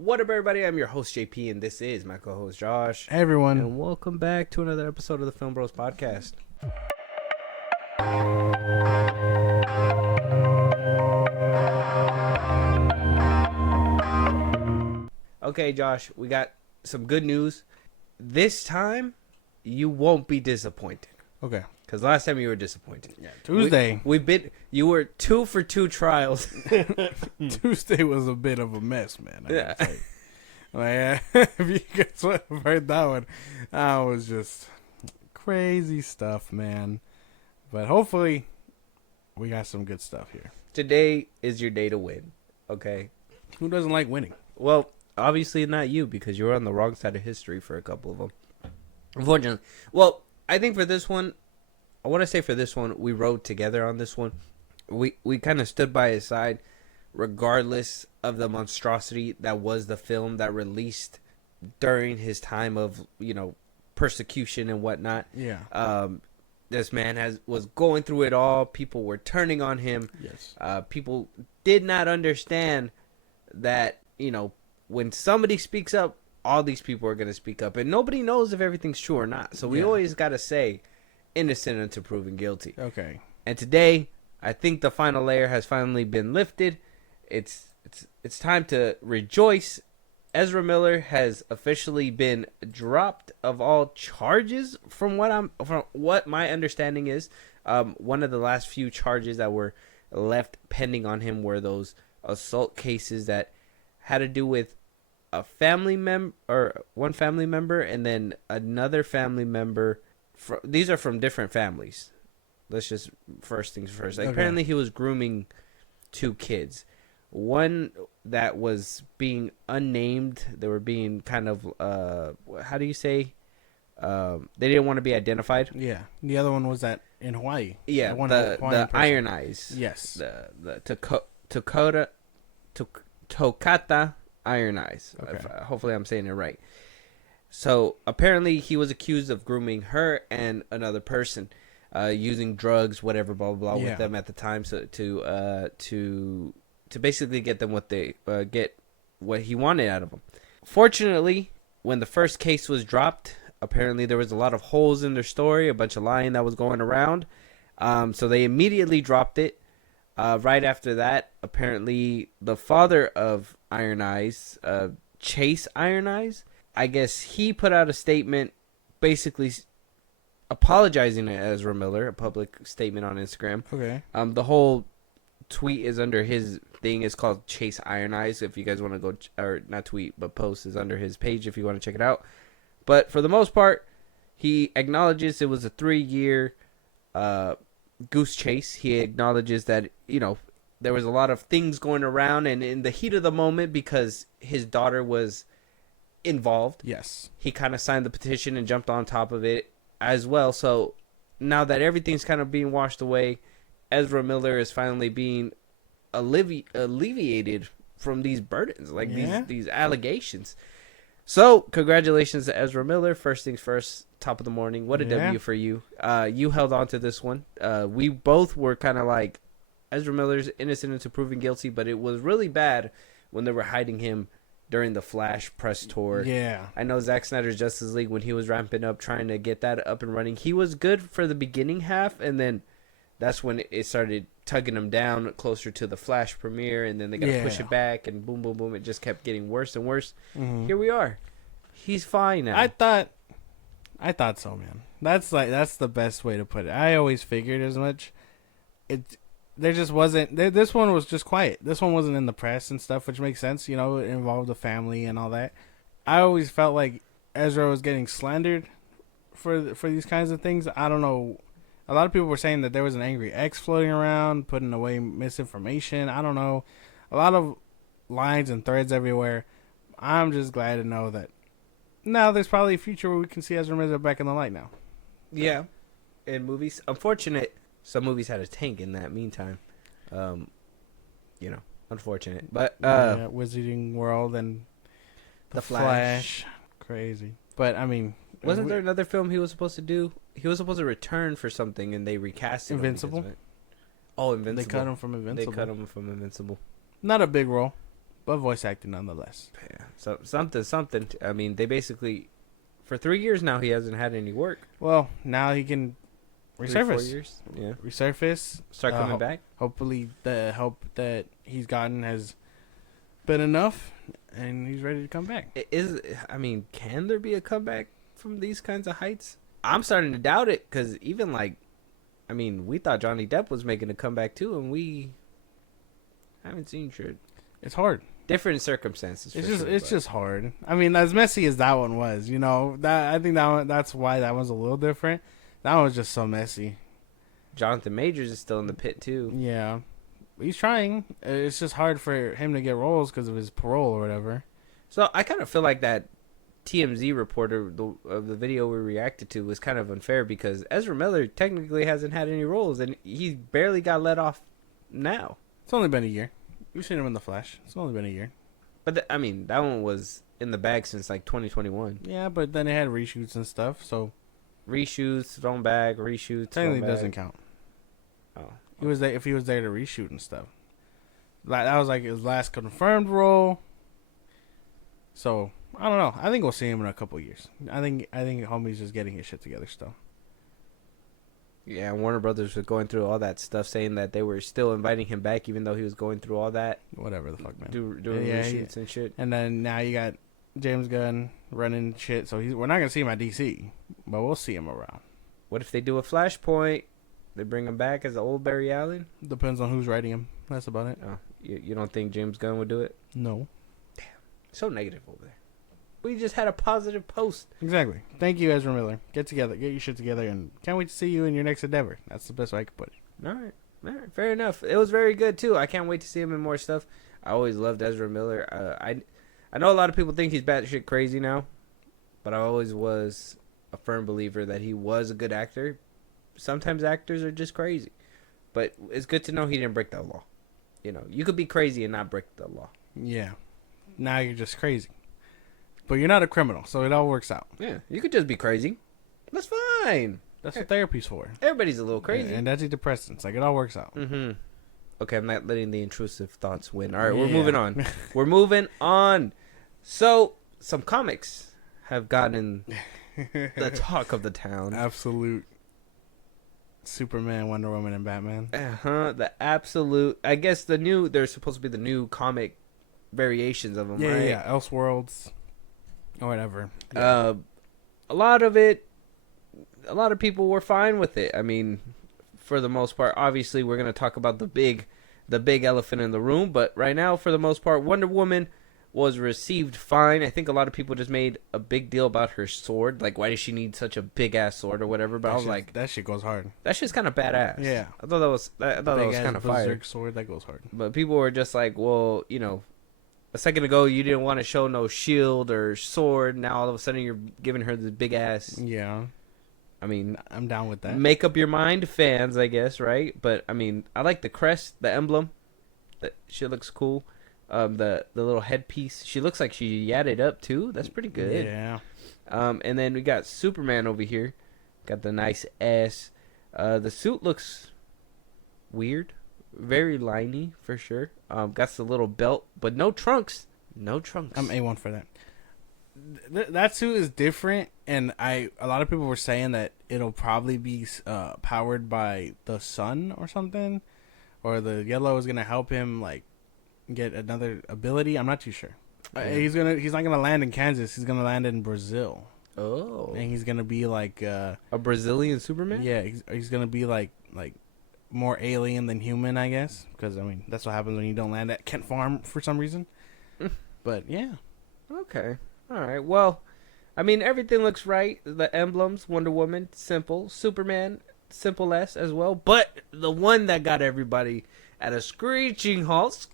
What up, everybody? I'm your host, JP, and this is my co-host, Josh. Hey, everyone. And welcome back to another episode of the FilmBros podcast. Okay, Josh, we got some good news. This time, you won't be disappointed. Okay. Because last time you were disappointed. Yeah, Tuesday. You were 2 for 2 trials. Tuesday was a bit of a mess, man. Yeah. Like, if you guys have heard that one, that was just crazy stuff, man. But hopefully, we got some good stuff here. Today is your day to win, okay? Who doesn't like winning? Well, obviously not you, because you were on the wrong side of history for a couple of them. Unfortunately. Well, I think for this one, we rode together on this one. We kind of stood by his side, regardless of the monstrosity that was the film that released during his time of, persecution and whatnot. Yeah. This man was going through it all. People were turning on him. Yes. People did not understand that, when somebody speaks up, all these people are going to speak up. And nobody knows if everything's true or not. So we always got to say innocent until proven guilty. Okay. And today, I think the final layer has finally been lifted. It's time to rejoice. Ezra Miller has officially been dropped of all charges from what my understanding is. One of the last few charges that were left pending on him were those assault cases that had to do with a family member, or one family member, and then another family member. These are from different families. Let's just first things first. Okay. Apparently, he was grooming 2 kids. One that was being unnamed. They were being kind of, how do you say? They didn't want to be identified. Yeah. The other one was that in Hawaii. Yeah, the Iron Eyes. Yes. The Tokata Iron Eyes. Okay. Hopefully I'm saying it right. So apparently he was accused of grooming her and another person, using drugs, whatever, blah blah blah, with them at the time, so to basically get them what he wanted out of them. Fortunately, when the first case was dropped, apparently there was a lot of holes in their story, a bunch of lying that was going around. So they immediately dropped it. Right after that, apparently the father of Iron Eyes, Chase Iron Eyes, I guess he put out a statement basically apologizing to Ezra Miller, a public statement on Instagram. Okay. The whole tweet is under his thing. It's called Chase Iron Eyes. If you guys want to go, or not tweet, but post is under his page if you want to check it out. But for the most part, he acknowledges it was a 3-year goose chase. He acknowledges that, there was a lot of things going around, and in the heat of the moment, because his daughter was involved, Yes. he kind of signed the petition and jumped on top of it as well. So now that everything's kind of being washed away, Ezra Miller is finally being alleviated from these burdens, like these allegations. So congratulations to Ezra Miller. First things first, top of the morning. What a W for you. You held on to this one. We both were kind of like, Ezra Miller's innocent until proven guilty, but it was really bad when they were hiding him during the Flash press tour. Yeah. I know Zack Snyder's Justice League, when he was ramping up, trying to get that up and running, he was good for the beginning half, and then that's when it started tugging him down closer to the Flash premiere, and then they got to push it back, and boom, boom, boom. It just kept getting worse and worse. Mm-hmm. Here we are. He's fine now. I thought so, man. That's the best way to put it. I always figured as much. There just wasn't. This one was just quiet. This one wasn't in the press and stuff, which makes sense. It involved the family and all that. I always felt like Ezra was getting slandered for these kinds of things. I don't know. A lot of people were saying that there was an angry ex floating around, putting away misinformation. I don't know. A lot of lines and threads everywhere. I'm just glad to know that now there's probably a future where we can see Ezra Miller back in the light now. Yeah. In movies. Unfortunate. Some movies had a tank in that meantime. Unfortunate. But Wizarding World and The Flash. Crazy. But I mean, wasn't there another film he was supposed to do? He was supposed to return for something, and they recast him. Invincible? Oh, Invincible. They cut him from Invincible. Not a big role, but voice acting nonetheless. Yeah, so something. I mean, they basically for 3 years now he hasn't had any work. Well, now he can 3, 4 resurface. years. Yeah, Resurface. start coming back. Hopefully, the help that he's gotten has been enough, and he's ready to come back. Can there be a comeback from these kinds of heights? I'm starting to doubt it because even we thought Johnny Depp was making a comeback too, and we haven't seen shit. It's hard. Different circumstances. It's just hard. I mean, as messy as that one was, I think that's why that one's a little different. That one was just so messy. Jonathan Majors is still in the pit too. Yeah, he's trying. It's just hard for him to get roles because of his parole or whatever. So I kind of feel like that TMZ reporter of the video we reacted to was kind of unfair because Ezra Miller technically hasn't had any roles and he barely got let off now. It's only been a year. You've seen him in The Flash. It's only been a year. But that one was in the bag since 2021. Yeah, but then they had reshoots and stuff, so reshoots, thrown back, reshoots. Technically doesn't count. Oh, he was there if he was there to reshoot and stuff. That was like his last confirmed role. So I don't know. I think we'll see him in a couple years. I think homie's just getting his shit together still. Yeah, Warner Brothers was going through all that stuff, saying that they were still inviting him back, even though he was going through all that. Whatever the fuck, man. Doing reshoots and shit. And then now you got James Gunn running shit. So we're not gonna see him at DC, but we'll see him around. What if they do a Flashpoint? They bring him back as the old Barry Allen? Depends on who's writing him. That's about it. Oh, you don't think James Gunn would do it? No. Damn, so negative over there. We just had a positive post. Exactly. Thank you, Ezra Miller. Get your shit together, and can't wait to see you in your next endeavor. That's the best way I could put it. All right, fair enough. It was very good too. I can't wait to see him in more stuff. I always loved Ezra Miller. I know a lot of people think he's batshit crazy now, but I always was a firm believer that he was a good actor. Sometimes actors are just crazy, but it's good to know he didn't break the law. You could be crazy and not break the law. Yeah. Now you're just crazy. But you're not a criminal, so it all works out. Yeah, you could just be crazy. That's fine. That's what therapy's for. Everybody's a little crazy. And antidepressants. Like, it all works out. Mm-hmm. Okay, I'm not letting the intrusive thoughts win. All right, we're moving on. We're moving on. So, some comics have gotten the talk of the town. Absolute Superman, Wonder Woman, and Batman. The absolute... I guess they're supposed to be the new comic variations of them, right? Yeah, Elseworlds. Or whatever. Yeah. A lot of people were fine with it. I mean, for the most part, obviously we're going to talk about the big elephant in the room, but right now, for the most part, Wonder Woman was received fine. I think a lot of people just made a big deal about her sword. Like, why does she need such a big ass sword or whatever? But I was like, that shit goes hard. That shit's kind of badass. Yeah. I thought that was kind of fire. Berserk sword, that goes hard. But people were just like, well, a second ago you didn't want to show no shield or sword. Now all of a sudden you're giving her this big ass. Yeah. I mean, I'm down with that. Make up your mind, fans, I guess, right? But I mean, I like the crest, the emblem. That shit looks cool. The little headpiece. She looks like she yadded up too. That's pretty good. Yeah. And then we got Superman over here. Got the nice ass. The suit looks weird. Very liney for sure. Got the little belt, but no trunks. No trunks. I'm A1 for that. That suit is different, and a lot of people were saying that it'll probably be powered by the sun or something, or the yellow is gonna help him like get another ability. I'm not too sure. He's not gonna land in Kansas. He's gonna land in Brazil. Oh. And he's gonna be like a Brazilian Superman. Yeah, he's gonna be like more alien than human, I guess, because I mean that's what happens when you don't land at Kent Farm for some reason. But yeah. Okay. All right. Well, I mean everything looks right. The emblems, Wonder Woman, simple. Superman, simple as well. But the one that got everybody at a screeching halt,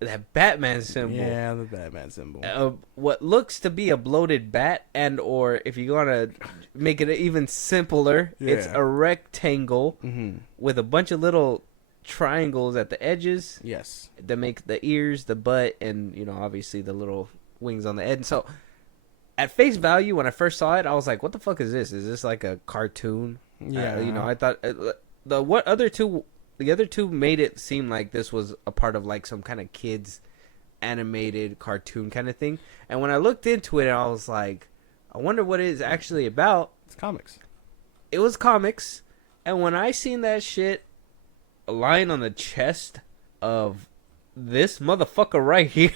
that Batman symbol. Yeah, the Batman symbol. What looks to be a bloated bat, and or if you want to make it even simpler, it's a rectangle with a bunch of little triangles at the edges. Yes. That make the ears, the butt, and obviously the little wings on the end. So at face value, when I first saw it, I was like, "What the fuck is this? Is this like a cartoon?" Yeah. I thought what other two the other two made it seem like this was a part of like some kind of kids animated cartoon kind of thing. And when I looked into it, I was like, I wonder what it is actually about. It's comics. It was comics. And when I seen that shit lying on the chest of this motherfucker right here,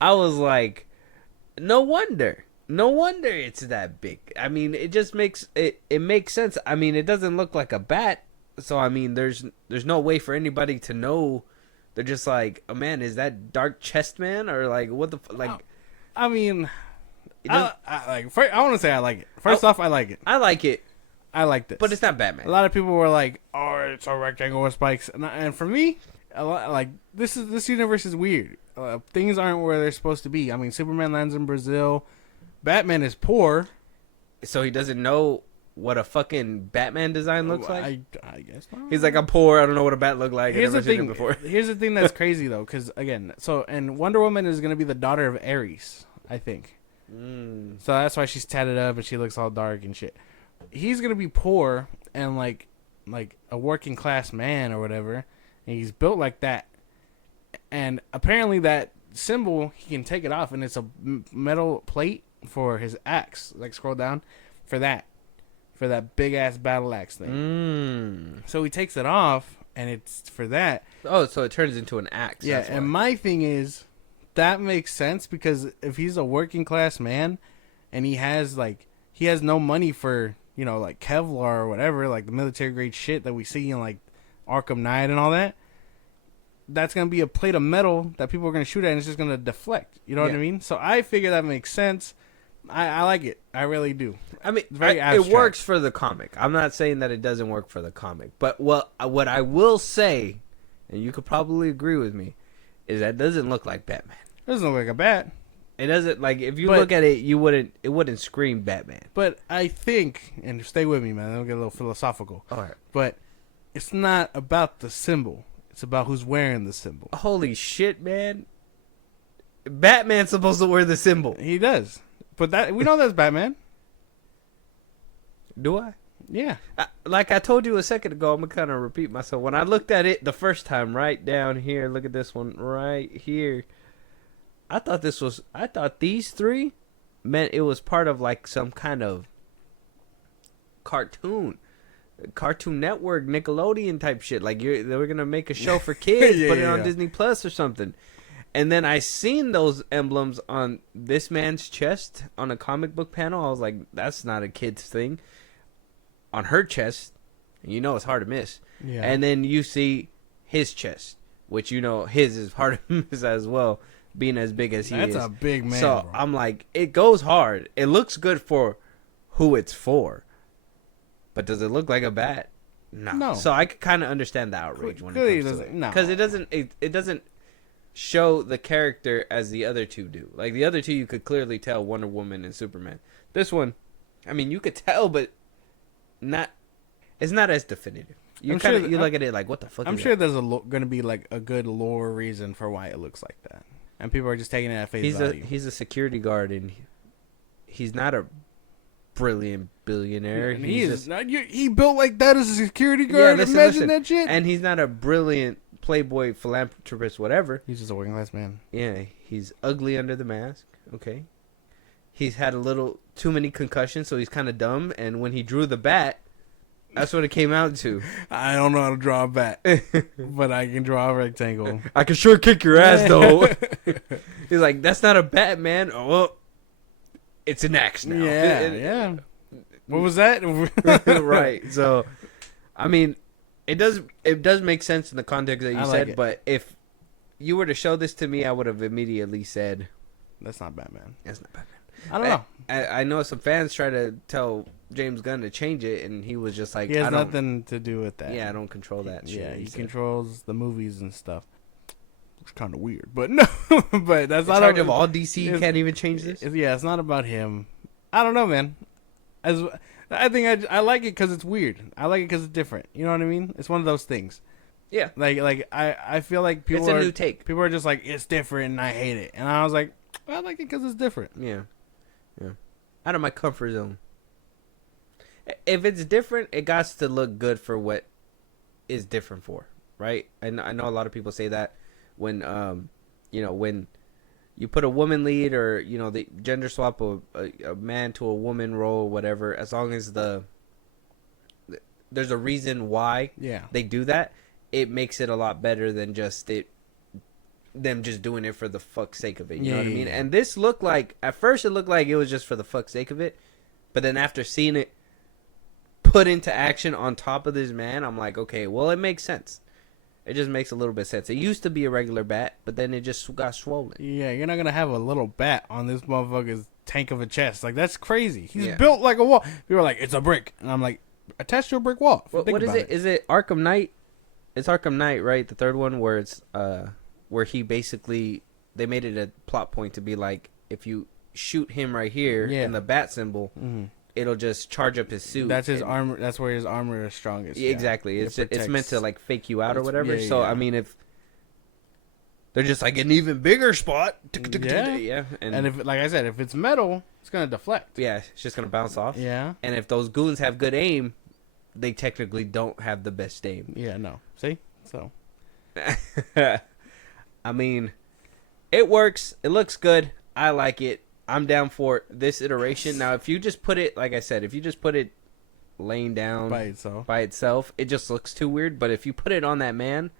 I was like, no wonder it's that big. I mean, it just makes it makes sense. I mean, it doesn't look like a bat, so I mean, there's no way for anybody to know. They're just like, oh man, is that Dark Chest Man or like what the like? I mean, I want to say I like it. First off, I like it. I like it. I like this, but it's not Batman. A lot of people were like, "Oh, it's a rectangle with spikes," and for me, this universe is weird. Things aren't where they're supposed to be. I mean, Superman lands in Brazil. Batman is poor, so he doesn't know what a fucking Batman design looks like. I guess not. He's like, I'm poor. I don't know what a bat look like. Here's the thing. Before. Here's the thing that's crazy though, because again, and Wonder Woman is gonna be the daughter of Ares, I think. So that's why she's tatted up and she looks all dark and shit. He's gonna be poor and like a working class man or whatever, and he's built like that. And apparently that symbol, he can take it off, and it's a metal plate for his axe. Like, scroll down for that big ass battle axe thing. So he takes it off, and it's for that. Oh, so it turns into an axe. Yeah, and my thing is, that makes sense because if he's a working class man, and he has no money for, you know, like Kevlar or whatever, like the military grade shit that we see in like Arkham Knight and all that. That's going to be a plate of metal that people are going to shoot at, and it's just going to deflect. You know what I mean? So I figure that makes sense. I like it. I really do. I mean, it works for the comic. I'm not saying that it doesn't work for the comic. But what I will say, and you could probably agree with me, is that it doesn't look like Batman. It doesn't look like a bat. It doesn't, like, if you look at it, it wouldn't scream Batman. But I think, and stay with me, man, I'll get a little philosophical. All right. But it's not about the symbol. It's about who's wearing the symbol. Holy shit, man. Batman's supposed to wear the symbol. He does. But that we know that's Batman. Do I? Yeah. Like I told you a second ago, I'm going to kind of repeat myself. When I looked at it the first time, right down here, look at this one right here. I thought these three meant it was part of like some kind of Cartoon Network, Nickelodeon type shit. Like they were gonna make a show for kids, put it on Disney Plus or something. And then I seen those emblems on this man's chest on a comic book panel. I was like, that's not a kid's thing. On her chest, you know it's hard to miss. Yeah. And then you see his chest, which you know his is hard to miss as well, being as big as he is. That's a big man. So bro. I'm like, it goes hard. It looks good for who it's for. But does it look like a bat? No. So I could kind of understand the outrage when it comes to it. Because it doesn't show the character as the other two do. Like the other two, you could clearly tell Wonder Woman and Superman. This one, I mean, you could tell, but it's not as definitive. You look at it like, what the fuck? I'm sure there's going to be like a good lore reason for why it looks like that, and people are just taking it at face value. He's a security guard, and he's not a brilliant billionaire. He built like that as a security guard. Yeah, Imagine that shit. And he's not a brilliant playboy philanthropist, whatever. He's just a working class man. Yeah, he's ugly under the mask. Okay, he's had a little too many concussions, so he's kind of dumb. And when he drew the bat, that's what it came out to. I don't know how to draw a bat, but I can draw a rectangle. I can sure kick your ass though. He's like, that's not a bat, man. Oh, well, it's an axe now. Yeah. What was that? Right. So, I mean, it does make sense in the context that you said. But if you were to show this to me, I would have immediately said, "That's not Batman." That's not Batman. I don't know. I know some fans try to tell James Gunn to change it, and he was just like, he has nothing to do with that. Yeah, I don't control that. He controls the movies and stuff. It's kind of weird, but no. But that's not charge of all DC. Can't even change this. It's not about him. I don't know, man. I think I like it because it's weird. I like it because it's different. You know what I mean? It's one of those things. Yeah. Like I feel like people it's a new take. People are just like, it's different and I hate it, and I was like, well, I like it because it's different. Yeah. Out of my comfort zone. If it's different, it got to look good for what is different for, right? And I know a lot of people say that when when you put a woman lead, or the gender swap a man to a woman role, whatever, as long as there's a reason why they do that, it makes it a lot better than just them just doing it for the fuck's sake of it. You know what I mean? And this looked like, at first it looked like it was just for the fuck's sake of it, but then after seeing it put into action on top of this man, I'm like, okay, well, it makes sense. It just makes a little bit of sense. It used to be a regular bat, but then it just got swollen. Yeah, you're not gonna have a little bat on this motherfucker's tank of a chest. Like, that's crazy. He's built like a wall. People are like, it's a brick, and I'm like, attached to a brick wall. What is it? Is it Arkham Knight? It's Arkham Knight, right? The third one, where it's where he basically, they made it a plot point to be like, if you shoot him right here in the bat symbol, it'll just charge up his suit. That's his armor. That's where his armor is strongest. Exactly. It's meant to like fake you out or whatever. So I mean, if they're just like an even bigger spot, and if, like I said, if it's metal, it's gonna deflect. Yeah, it's just gonna bounce off. Yeah. And if those goons have good aim, they technically don't have the best aim. Yeah. No. See. So. I mean, it works. It looks good. I like it. I'm down for this iteration. Now, if you just put it, like I said, if you just put it laying down by itself, it just looks too weird. But if you put it on that man,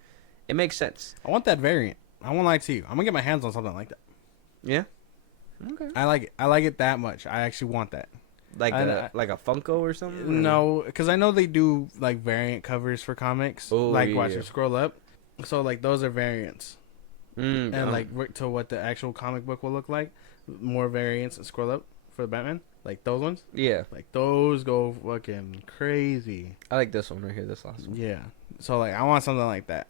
it makes sense. I want that variant. I won't lie to you. I'm gonna get my hands on something like that. Yeah. Okay. I like it. I like it that much. I actually want that. Like a Funko or something? No, because I know they do like variant covers for comics. Watch it, scroll up. So like those are variants. And like to what the actual comic book will look like. More variants, and scroll up for the Batman. Like those ones. Yeah. Like those go fucking crazy. I like this one right here, this last one. Yeah. So like I want something like that.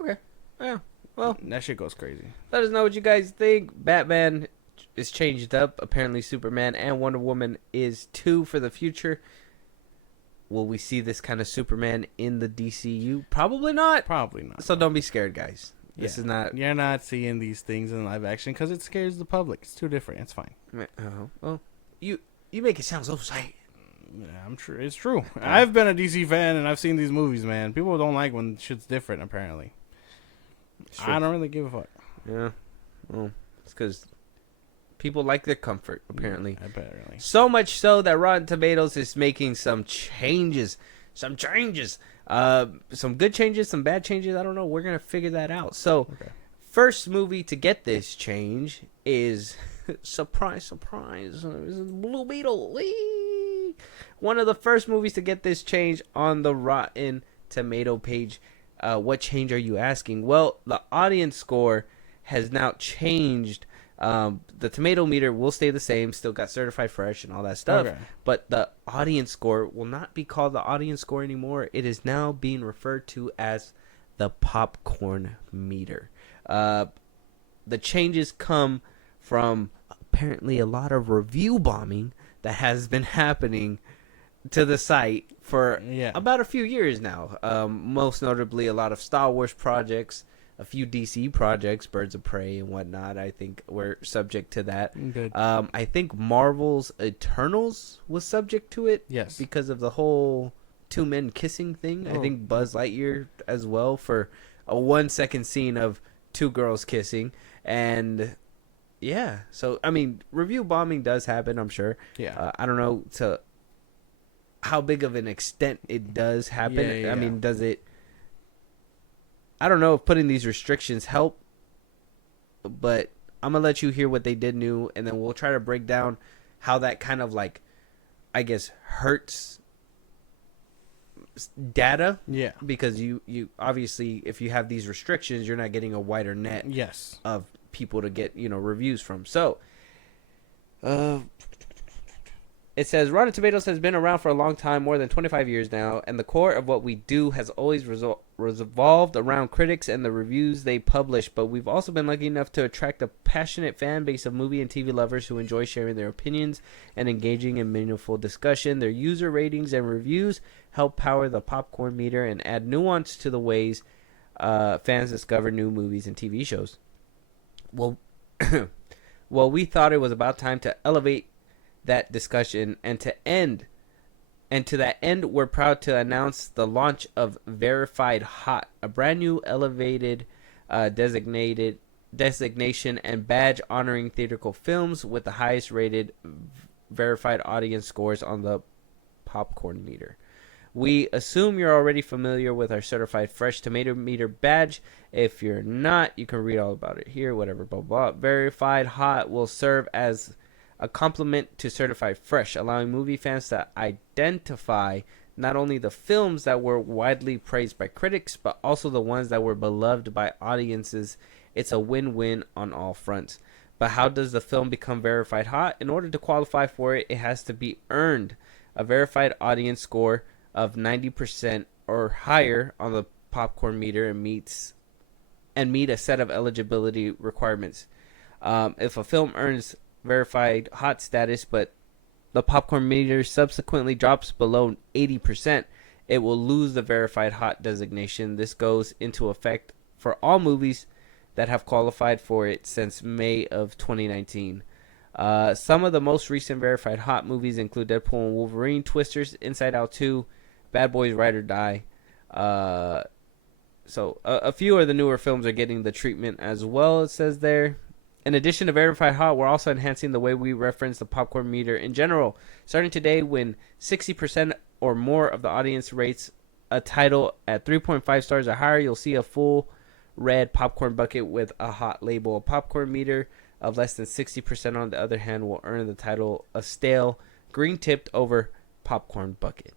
Okay. Yeah. Well, that shit goes crazy. Let us know what you guys think. Batman is changed up. Apparently Superman and Wonder Woman is too for the future. Will we see this kind of Superman in the DCU? Probably not. Probably not. So don't be scared, guys. This is not. You're not seeing these things in live action because it scares the public. It's too different. It's fine. Well, you make it sound so sad. Yeah, I'm sure it's true. I've been a DC fan and I've seen these movies, man. People don't like when shit's different. Apparently, I don't really give a fuck. Yeah, well, it's because people like their comfort. Apparently, apparently. So much so that Rotten Tomatoes is making some changes. Some good changes, some bad changes. I don't know. We're going to figure that out. So, First movie to get this change is, surprise, Blue Beetle. Whee! One of the first movies to get this change on the Rotten Tomato page. What change are you asking? Well, the audience score has now changed. The tomato meter will stay the same, still got certified fresh and all that stuff. But the audience score will not be called the audience score anymore. It is now being referred to as the popcorn meter. The changes come from apparently a lot of review bombing that has been happening to the site for about a few years now. Most notably, a lot of Star Wars projects. A few DC projects, Birds of Prey and whatnot, I think were subject to that. Good. I think Marvel's Eternals was subject to it. Yes. Because of the whole two men kissing thing. I think Buzz Lightyear as well, for a 1 second scene of two girls kissing. And yeah, so I mean, review bombing does happen, I'm sure. Yeah. I don't know to how big of an extent it does happen. I mean, does it... I don't know if putting these restrictions help, but I'm going to let you hear what they did new, and then we'll try to break down how that kind of, like, I guess, hurts data. Yeah. Because you obviously, if you have these restrictions, you're not getting a wider net of people to get, reviews from. So, it says, Rotten Tomatoes has been around for a long time, more than 25 years now, and the core of what we do has always revolved around critics and the reviews they publish, but we've also been lucky enough to attract a passionate fan base of movie and TV lovers who enjoy sharing their opinions and engaging in meaningful discussion. Their user ratings and reviews help power the popcorn meter and add nuance to the ways fans discover new movies and TV shows. Well, we thought it was about time to elevate that discussion and to end And to that end, we're proud to announce the launch of Verified Hot, a brand new elevated designation and badge honoring theatrical films with the highest rated verified audience scores on the popcorn meter. We assume you're already familiar with our certified fresh tomato meter badge. If you're not, you can read all about it here, whatever, blah, blah. Verified Hot will serve as a complement to certified fresh, allowing movie fans to identify not only the films that were widely praised by critics, but also the ones that were beloved by audiences. It's a win-win on all fronts. But how does the film become verified hot? In order to qualify for it, it has to be earned a verified audience score of 90% or higher on the popcorn meter and meet a set of eligibility requirements. If a film earns verified hot status, but the popcorn meter subsequently drops below 80%, it will lose the verified hot designation. This goes into effect for all movies that have qualified for it since May of 2019. Some of the most recent verified hot movies include Deadpool and Wolverine, Twisters, Inside Out 2, Bad Boys Ride or Die. So a few of the newer films are getting the treatment as well, it says there. In addition to Verified Hot, we're also enhancing the way we reference the popcorn meter in general. Starting today, when 60% or more of the audience rates a title at 3.5 stars or higher, you'll see a full red popcorn bucket with a hot label. A popcorn meter of less than 60%, on the other hand, will earn the title a stale, green tipped over popcorn bucket.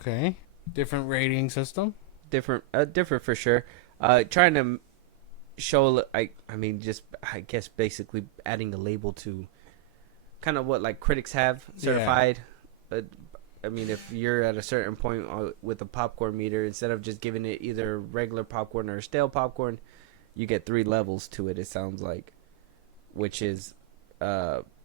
Okay. Different rating system. Different for sure. Trying to show, I guess basically adding a label to kind of what like critics have certified. Yeah. I mean, if you're at a certain point with a popcorn meter, instead of just giving it either regular popcorn or stale popcorn, you get 3 levels to it, it sounds like, which is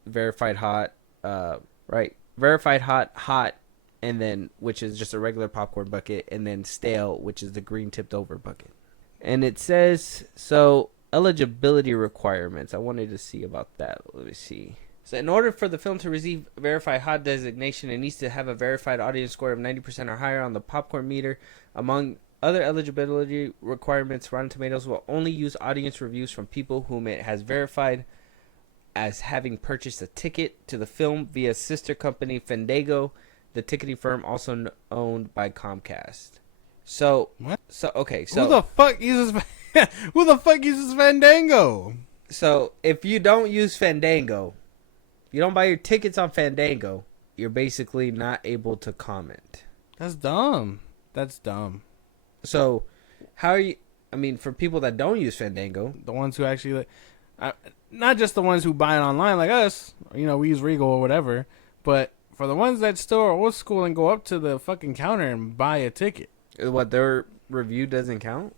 verified hot, right? Verified hot, and then which is just a regular popcorn bucket, and then stale, which is the green tipped over bucket. And it says, so eligibility requirements. I wanted to see about that. Let me see. So in order for the film to receive verified hot designation, it needs to have a verified audience score of 90% or higher on the popcorn meter. Among other eligibility requirements, Rotten Tomatoes will only use audience reviews from people whom it has verified as having purchased a ticket to the film via sister company Fandango, the ticketing firm also owned by Comcast. So what? So who the fuck uses Fandango? So if you don't use Fandango, you don't buy your tickets on Fandango, you're basically not able to comment. That's dumb. So how are you? I mean, for people that don't use Fandango, the ones who actually, not just the ones who buy it online like us, we use Regal or whatever, but for the ones that still are old school and go up to the fucking counter and buy a ticket. What, their review doesn't count?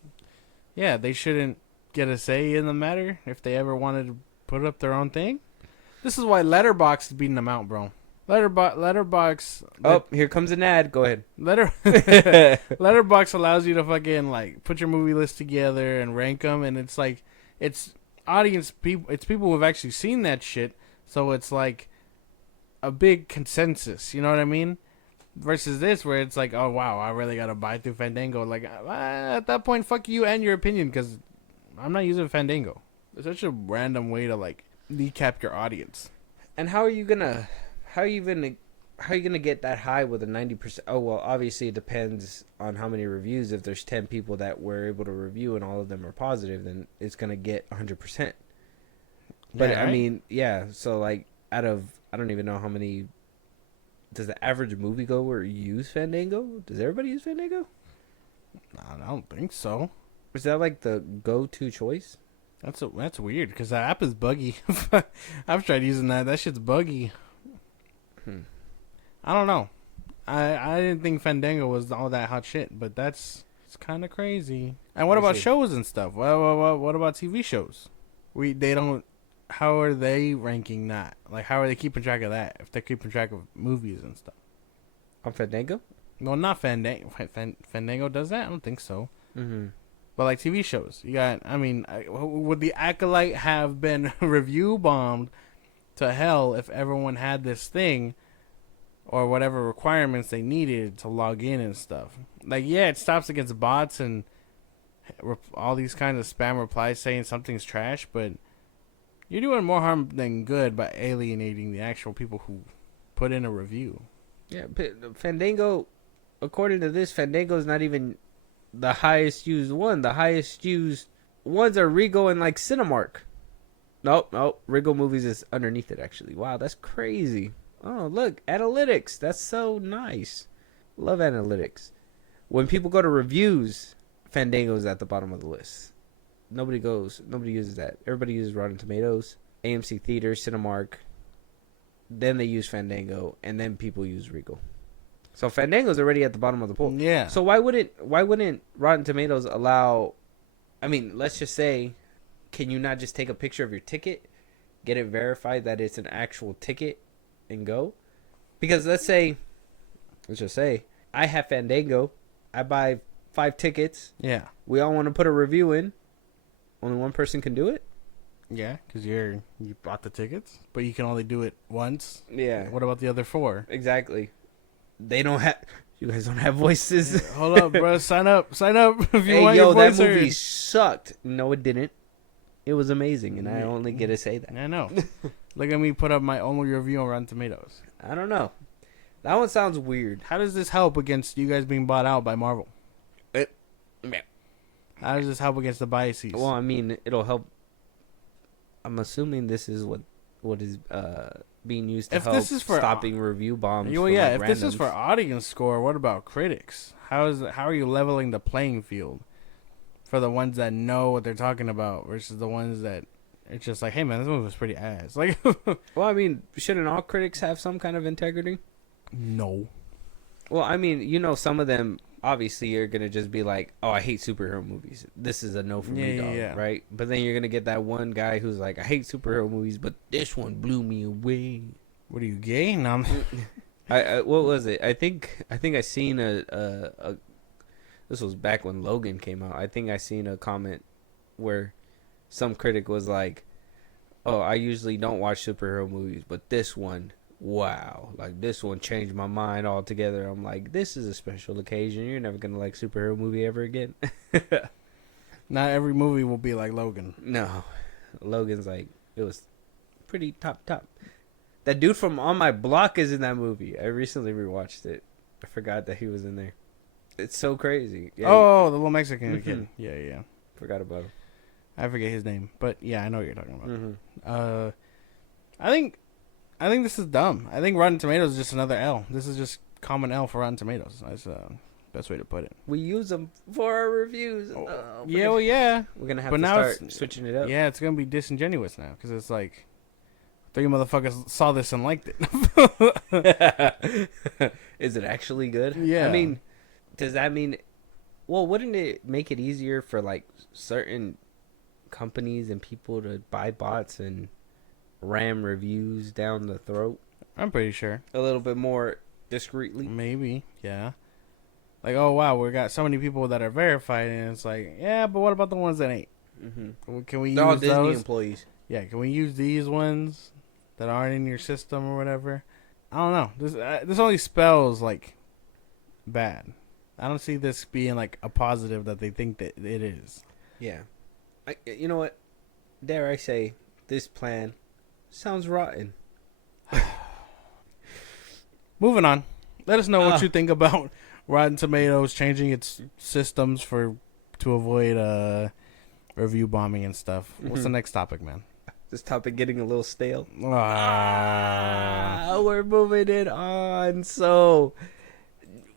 Yeah, they shouldn't get a say in the matter if they ever wanted to put up their own thing. This is why Letterboxd is beating them out, bro. Letterboxd. Oh, here comes an ad. Go ahead. Letterboxd allows you to fucking like put your movie list together and rank them, and it's like it's audience people. It's people who've actually seen that shit, so it's like a big consensus. You know what I mean? Versus this, where it's like, oh wow, I really gotta buy through Fandango. Like at that point, fuck you and your opinion, because I'm not using Fandango. It's such a random way to like decap your audience. And how are you gonna get that high with a 90%? Oh well, obviously it depends on how many reviews. If there's 10 people that were able to review and all of them are positive, then it's gonna get 100%. But yeah, right? I mean, yeah. So like, out of, I don't even know how many. Does the average moviegoer use Fandango? Does everybody use Fandango? I don't think so. Is that like the go-to choice? That's weird, because that app is buggy. I've tried using that. That shit's buggy. I don't know. I didn't think Fandango was all that hot shit, but it's kind of crazy. And what about shows and stuff? What about TV shows? They don't. How are they ranking that? Like, how are they keeping track of that? If they're keeping track of movies and stuff. On Fandango? No, not Fandango. Fandango does that? I don't think so. Mm-hmm. But like TV shows, you got. I mean, would the Acolyte have been review bombed to hell if everyone had this thing or whatever requirements they needed to log in and stuff. Like, yeah, it stops against bots and all these kinds of spam replies saying something's trash, but you're doing more harm than good by alienating the actual people who put in a review. Yeah, Fandango, according to this, Fandango is not even the highest used one. The highest used ones are Regal and like Cinemark. Nope. Regal Movies is underneath it, actually. Wow, that's crazy. Oh, look, analytics. That's so nice. Love analytics. When people go to reviews, Fandango is at the bottom of the list. Nobody uses that. Everybody uses Rotten Tomatoes, AMC Theaters, Cinemark. Then they use Fandango, and then people use Regal. So Fandango's already at the bottom of the poll. Yeah. So why wouldn't Rotten Tomatoes allow? I mean, let's just say, can you not just take a picture of your ticket, get it verified that it's an actual ticket, and go? Because let's just say I have Fandango, I buy 5 tickets. Yeah. We all want to put a review in. Only one person can do it. Yeah, because you bought the tickets, but you can only do it once. Yeah. What about the other 4? Exactly. They don't have. You guys don't have voices. Yeah, hold up, bro. Sign up if you want yo, your voice that movie heard. sucked. No, it didn't. It was amazing, and I only get to say that. I know. Look at me put up my only review on Rotten Tomatoes. I don't know. That one sounds weird. How does this help against you guys being bought out by Marvel? How does this help against the biases? Well, I mean, it'll help. I'm assuming this is what is being used to If help this is for stopping review bombs. Well, from, yeah. like, If this is randoms. for audience score, what about critics? How are you leveling the playing field for the ones that know what they're talking about versus the ones that it's just like, hey man, this movie was pretty ass. Like, well, I mean, shouldn't all critics have some kind of integrity? no. Well, I mean, some of them obviously are gonna just be like, "Oh, I hate superhero movies. This is a no for me, dog." Yeah. Right? But then you're gonna get that one guy who's like, "I hate superhero movies, but this one blew me away." What are you, gay? No. I what was it? I think I seen a this was back when Logan came out. I think I seen a comment where some critic was like, "Oh, I usually don't watch superhero movies, but this one, wow, like this one changed my mind altogether." I'm like, this is a special occasion. You're never gonna like superhero movie ever again. Not every movie will be like Logan. No, Logan's like, it was pretty top. That dude from On My Block is in that movie. I recently rewatched it. I forgot that he was in there. It's so crazy. Yeah, the little Mexican kid. Yeah. forgot about him. I forget his name, but yeah, I know what you're talking about. Mm-hmm. I think this is dumb. I think Rotten Tomatoes is just another L. This is just common L for Rotten Tomatoes. That's best way to put it. We use them for our reviews. Yeah, well, yeah. We're gonna have But to now start switching it up. Yeah, it's gonna be disingenuous now because it's like 3 motherfuckers saw this and liked it. Is it actually good? Yeah. I mean, does that mean? Well, wouldn't it make it easier for like certain companies and people to buy bots and ram reviews down the throat I'm pretty sure. a little bit more discreetly? Maybe, yeah. Like, oh wow, we got so many people that are verified, and it's like, yeah, but what about the ones that ain't? Mm-hmm. Can we They're all use Disney those? employees. Yeah, can we use these ones that aren't in your system or whatever? I don't know. This only spells like bad. I don't see this being like a positive that they think that it is. Yeah. You know what? Dare I say, this plan sounds rotten. Moving on. Let us know what you think about Rotten Tomatoes changing its systems to avoid review bombing and stuff. What's the next topic, man? This topic getting a little stale. Ah. We're moving it on. So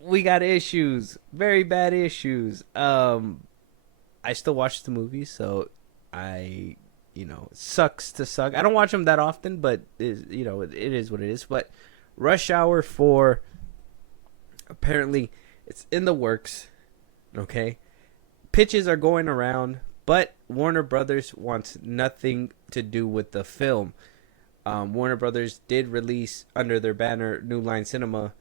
we got issues, very bad issues. I still watch the movies, so it sucks to suck. I don't watch them that often, but it is what it is. But Rush Hour 4, apparently it's in the works. Okay, pitches are going around, but Warner Brothers wants nothing to do with the film. Warner Brothers did release under their banner New Line Cinema.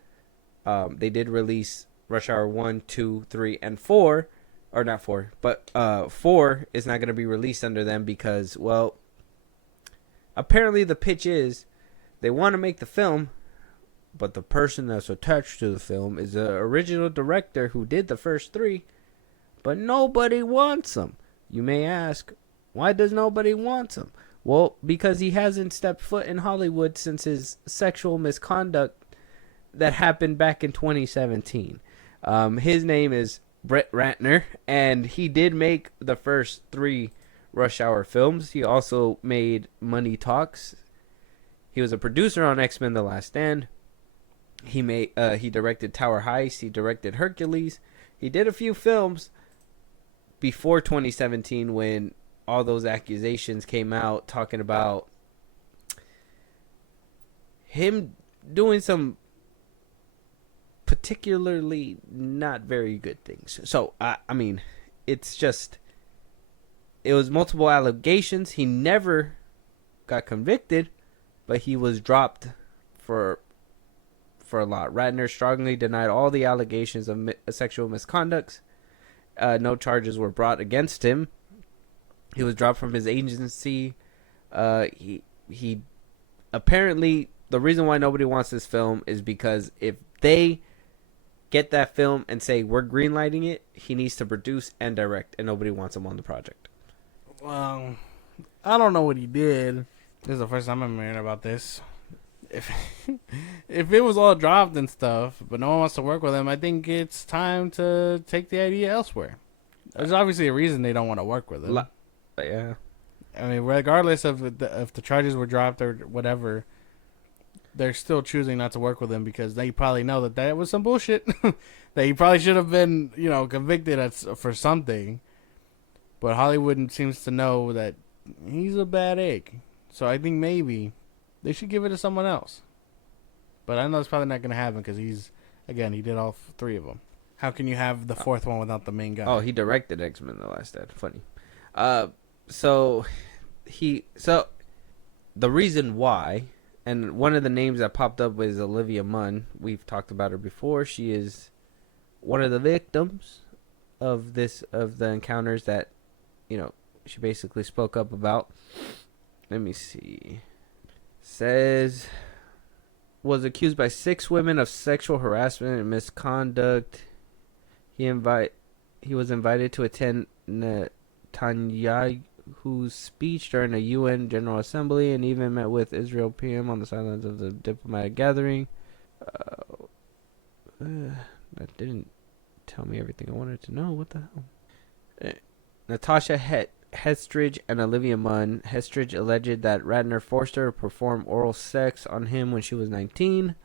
They did release Rush Hour 1, 2, 3, and 4. Or not 4, but 4 is not going to be released under them because, well, apparently the pitch is they want to make the film, but the person that's attached to the film is the original director who did the first 3, but nobody wants him. You may ask, why does nobody want him? Well, because he hasn't stepped foot in Hollywood since his sexual misconduct that happened back in 2017. His name is Brett Ratner, and he did make the first 3 Rush Hour films. He also made Money Talks. He was a producer on X-Men: The Last Stand. He directed Tower Heist. He directed Hercules. He did a few films before 2017 when all those accusations came out talking about him doing some particularly not very good things. So, I mean, it's just, it was multiple allegations. He never got convicted, but he was dropped for a lot. Ratner strongly denied all the allegations of sexual misconduct. No charges were brought against him. He was dropped from his agency. He apparently, the reason why nobody wants this film is because if they get that film and say we're greenlighting it, he needs to produce and direct, and nobody wants him on the project. Well, I don't know what he did. This is the first time I'm hearing about this. If it was all dropped and stuff, but no one wants to work with him, I think it's time to take the idea elsewhere. There's obviously a reason they don't want to work with him. Yeah. I mean, regardless of if the charges were dropped or whatever, they're still choosing not to work with him because they probably know that was some bullshit. That he probably should have been, convicted for something. But Hollywood seems to know that he's a bad egg. So I think maybe they should give it to someone else. But I know it's probably not going to happen because he did all 3 of them. How can you have the 4th one without the main guy? Oh, he directed X-Men: The Last Stand. Funny. So the reason why, and one of the names that popped up was Olivia Munn. We've talked about her before. She is one of the victims of the encounters that, she basically spoke up about. Let me see. Says was accused by 6 women of sexual harassment and misconduct. He was invited to attend Netanyahu's speech during a UN General Assembly and even met with Israel PM on the sidelines of the diplomatic gathering. That didn't tell me everything I wanted to know. What the hell? Natasha Hestridge and Olivia Munn. Hestridge alleged that Ratner forced her to perform oral sex on him when she was 19.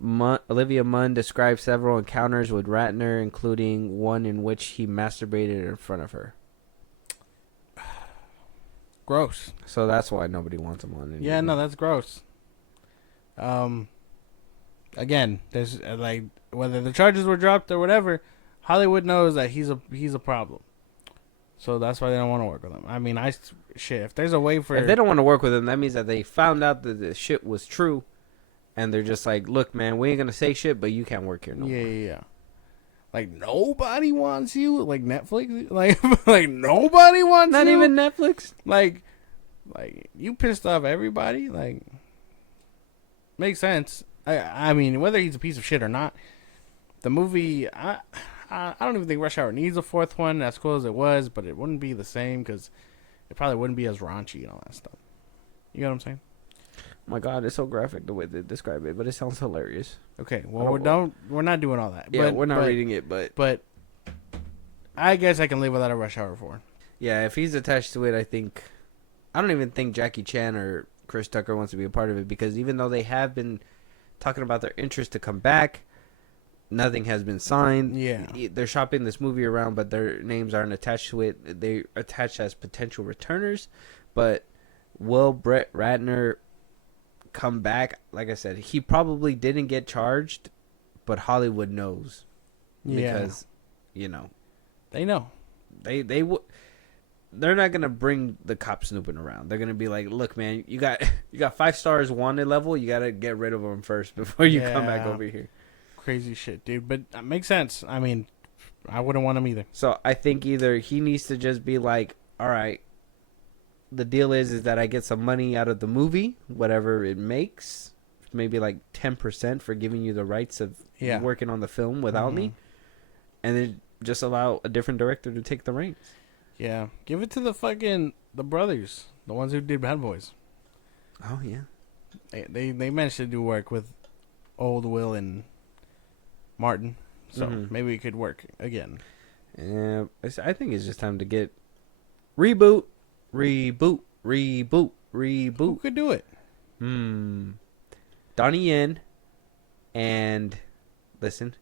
Olivia Munn described several encounters with Ratner, including one in which he masturbated in front of her. Gross. So that's why nobody wants him on. Yeah, no, that's gross. Again, there's whether the charges were dropped or whatever, Hollywood knows that he's a problem. So that's why they don't want to work with him. I mean, if there's a way for... If they don't want to work with him, that means that they found out that the shit was true, and they're just like, look, man, we ain't going to say shit, but you can't work here no more. Yeah. Like, nobody wants you? Like, Netflix? Like nobody wants you? Not even Netflix? Like, you pissed off everybody? Like, makes sense. I mean, whether he's a piece of shit or not, the movie... I don't even think Rush Hour needs a 4th one, as cool as it was, but it wouldn't be the same because it probably wouldn't be as raunchy and all that stuff. You know what I'm saying? Oh my God, it's so graphic the way they describe it, but it sounds hilarious. Okay, well we're not doing all that. Yeah, we're not reading it, but I guess I can live without a Rush Hour 4. Yeah, if he's attached to it, I don't even think Jackie Chan or Chris Tucker wants to be a part of it because even though they have been talking about their interest to come back, nothing has been signed. Yeah. They're shopping this movie around, but their names aren't attached to it. They're attached as potential returners. But will Brett Ratner come back? Like I said, he probably didn't get charged, but Hollywood knows. Because, they know. They're not going to bring the cop snooping around. They're going to be like, look, man, you got 5 stars wanted level. You got to get rid of them first before you come back over here. Crazy shit, dude. But that makes sense. I mean, I wouldn't want him either. So I think either he needs to just be like, all right, the deal is that I get some money out of the movie, whatever it makes, maybe like 10% for giving you the rights of working on the film without me, and then just allow a different director to take the reins. Yeah, give it to the brothers, the ones who did Bad Boys. Oh yeah, they managed to do work with old Will and Martin, so maybe it could work again. Yeah, I think it's just time to get reboot. Who could do it? Donnie Yen and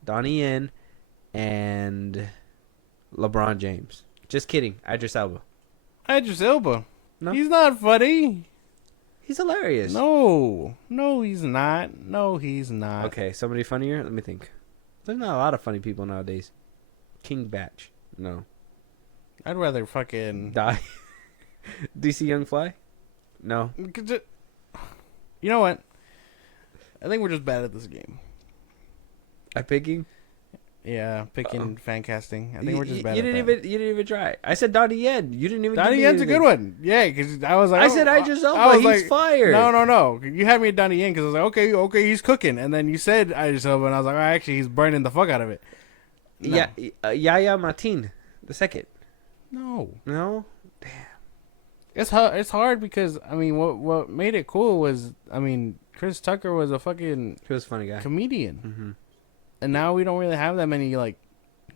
Donnie Yen and LeBron James. Just kidding. Idris Elba. No, he's not funny. He's hilarious. No, he's not. Okay, somebody funnier? Let me think. There's not a lot of funny people nowadays. King Batch. No. I'd rather fucking die. DC Young Fly? No. You know what? I think we're just bad at this game. At picking? Yeah, picking fan casting. I think we're just bad at that. You didn't even try. I said Donnie Yen. You didn't even. Donnie Yen's a good one. Yeah, because I was like, I said Idris Elba. He's fired. No. You had me at Donnie Yen because I was like, okay, he's cooking, and then you said Idris Elba, and I was like, oh, actually, he's burning the fuck out of it. No. Yeah, Yahya Martin, the second. No. Damn. It's hard because I mean, what made it cool was Chris Tucker was a fucking he was a funny guy comedian, and now we don't really have that many like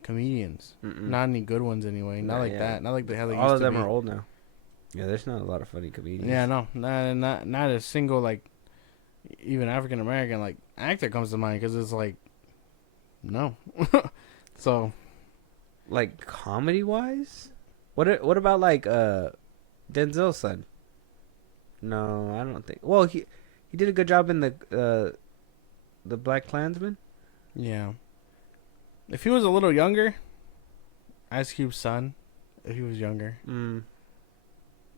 comedians. Not any good ones anyway. Not like that. Not like how they used to be. All of them are old now. Yeah, there's not a lot of funny comedians. Yeah, no, not a single like even African American like actor comes to mind because it's like no. So, like comedy wise, what about like Denzel's son? No, I don't think. Well, he did a good job in the Black Klansman. Yeah. If he was a little younger, Ice Cube's son, if he was younger.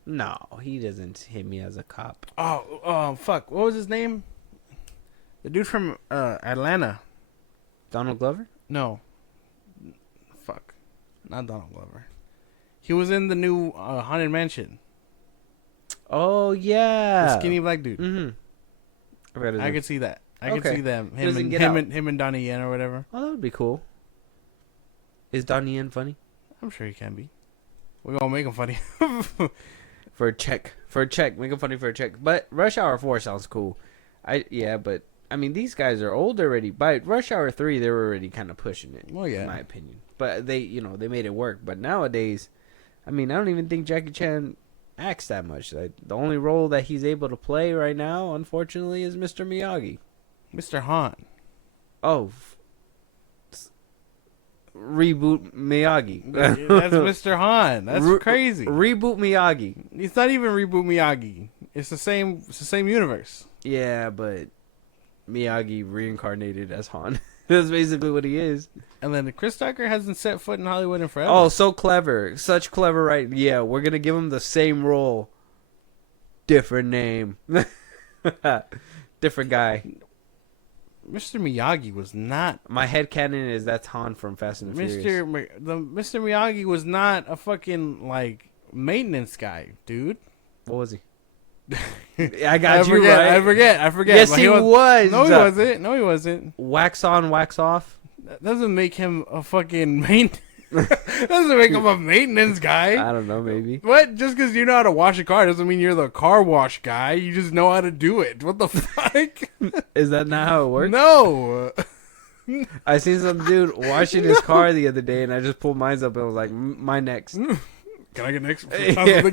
No, he doesn't hit me as a cop. Oh, fuck. What was his name? The dude from Atlanta. Donald Glover? No. Fuck. Not Donald Glover. He was in the new Haunted Mansion. Oh, yeah. The skinny black dude. I could see that. I could see them. Him and Donnie Yen or whatever. Oh, that would be cool. Is Donnie Yen funny? I'm sure he can be. We're going to make him funny. For a check. Make him funny for a check. But Rush Hour 4 sounds cool. But I mean, these guys are old already. By Rush Hour 3, they were already kind of pushing it, in my opinion. But they made it work. But nowadays, I mean, I don't even think Jackie Chan acts that much. Like, the only role that he's able to play right now, unfortunately, is Mr. Miyagi. Mr. Han. Oh. Reboot Miyagi. That's Mr. Han. That's crazy. Reboot Miyagi. It's not even Reboot Miyagi. It's the same universe. Yeah, but Miyagi reincarnated as Han. That's basically what he is. And then Chris Tucker hasn't set foot in Hollywood in forever. Oh, so clever. Such clever, right? Yeah, we're going to give him the same role. Different name. Different guy. Mr. Miyagi was not... My headcanon is that's Han from Fast and the Furious. Mr. Miyagi was not a fucking, like, maintenance guy, dude. What was he? I got you right. I forget. Yes, he was. No, he wasn't. Wax on, wax off. That doesn't make him a fucking maintenance. Doesn't make him a maintenance guy. I don't know, maybe. What? Just because you know how to wash a car doesn't mean you're the car wash guy. You just know how to do it. What the fuck? Is that not how it works? No. I seen some dude washing his car the other day, and I just pulled mine up and was like, "My next." Can I get next? Yeah.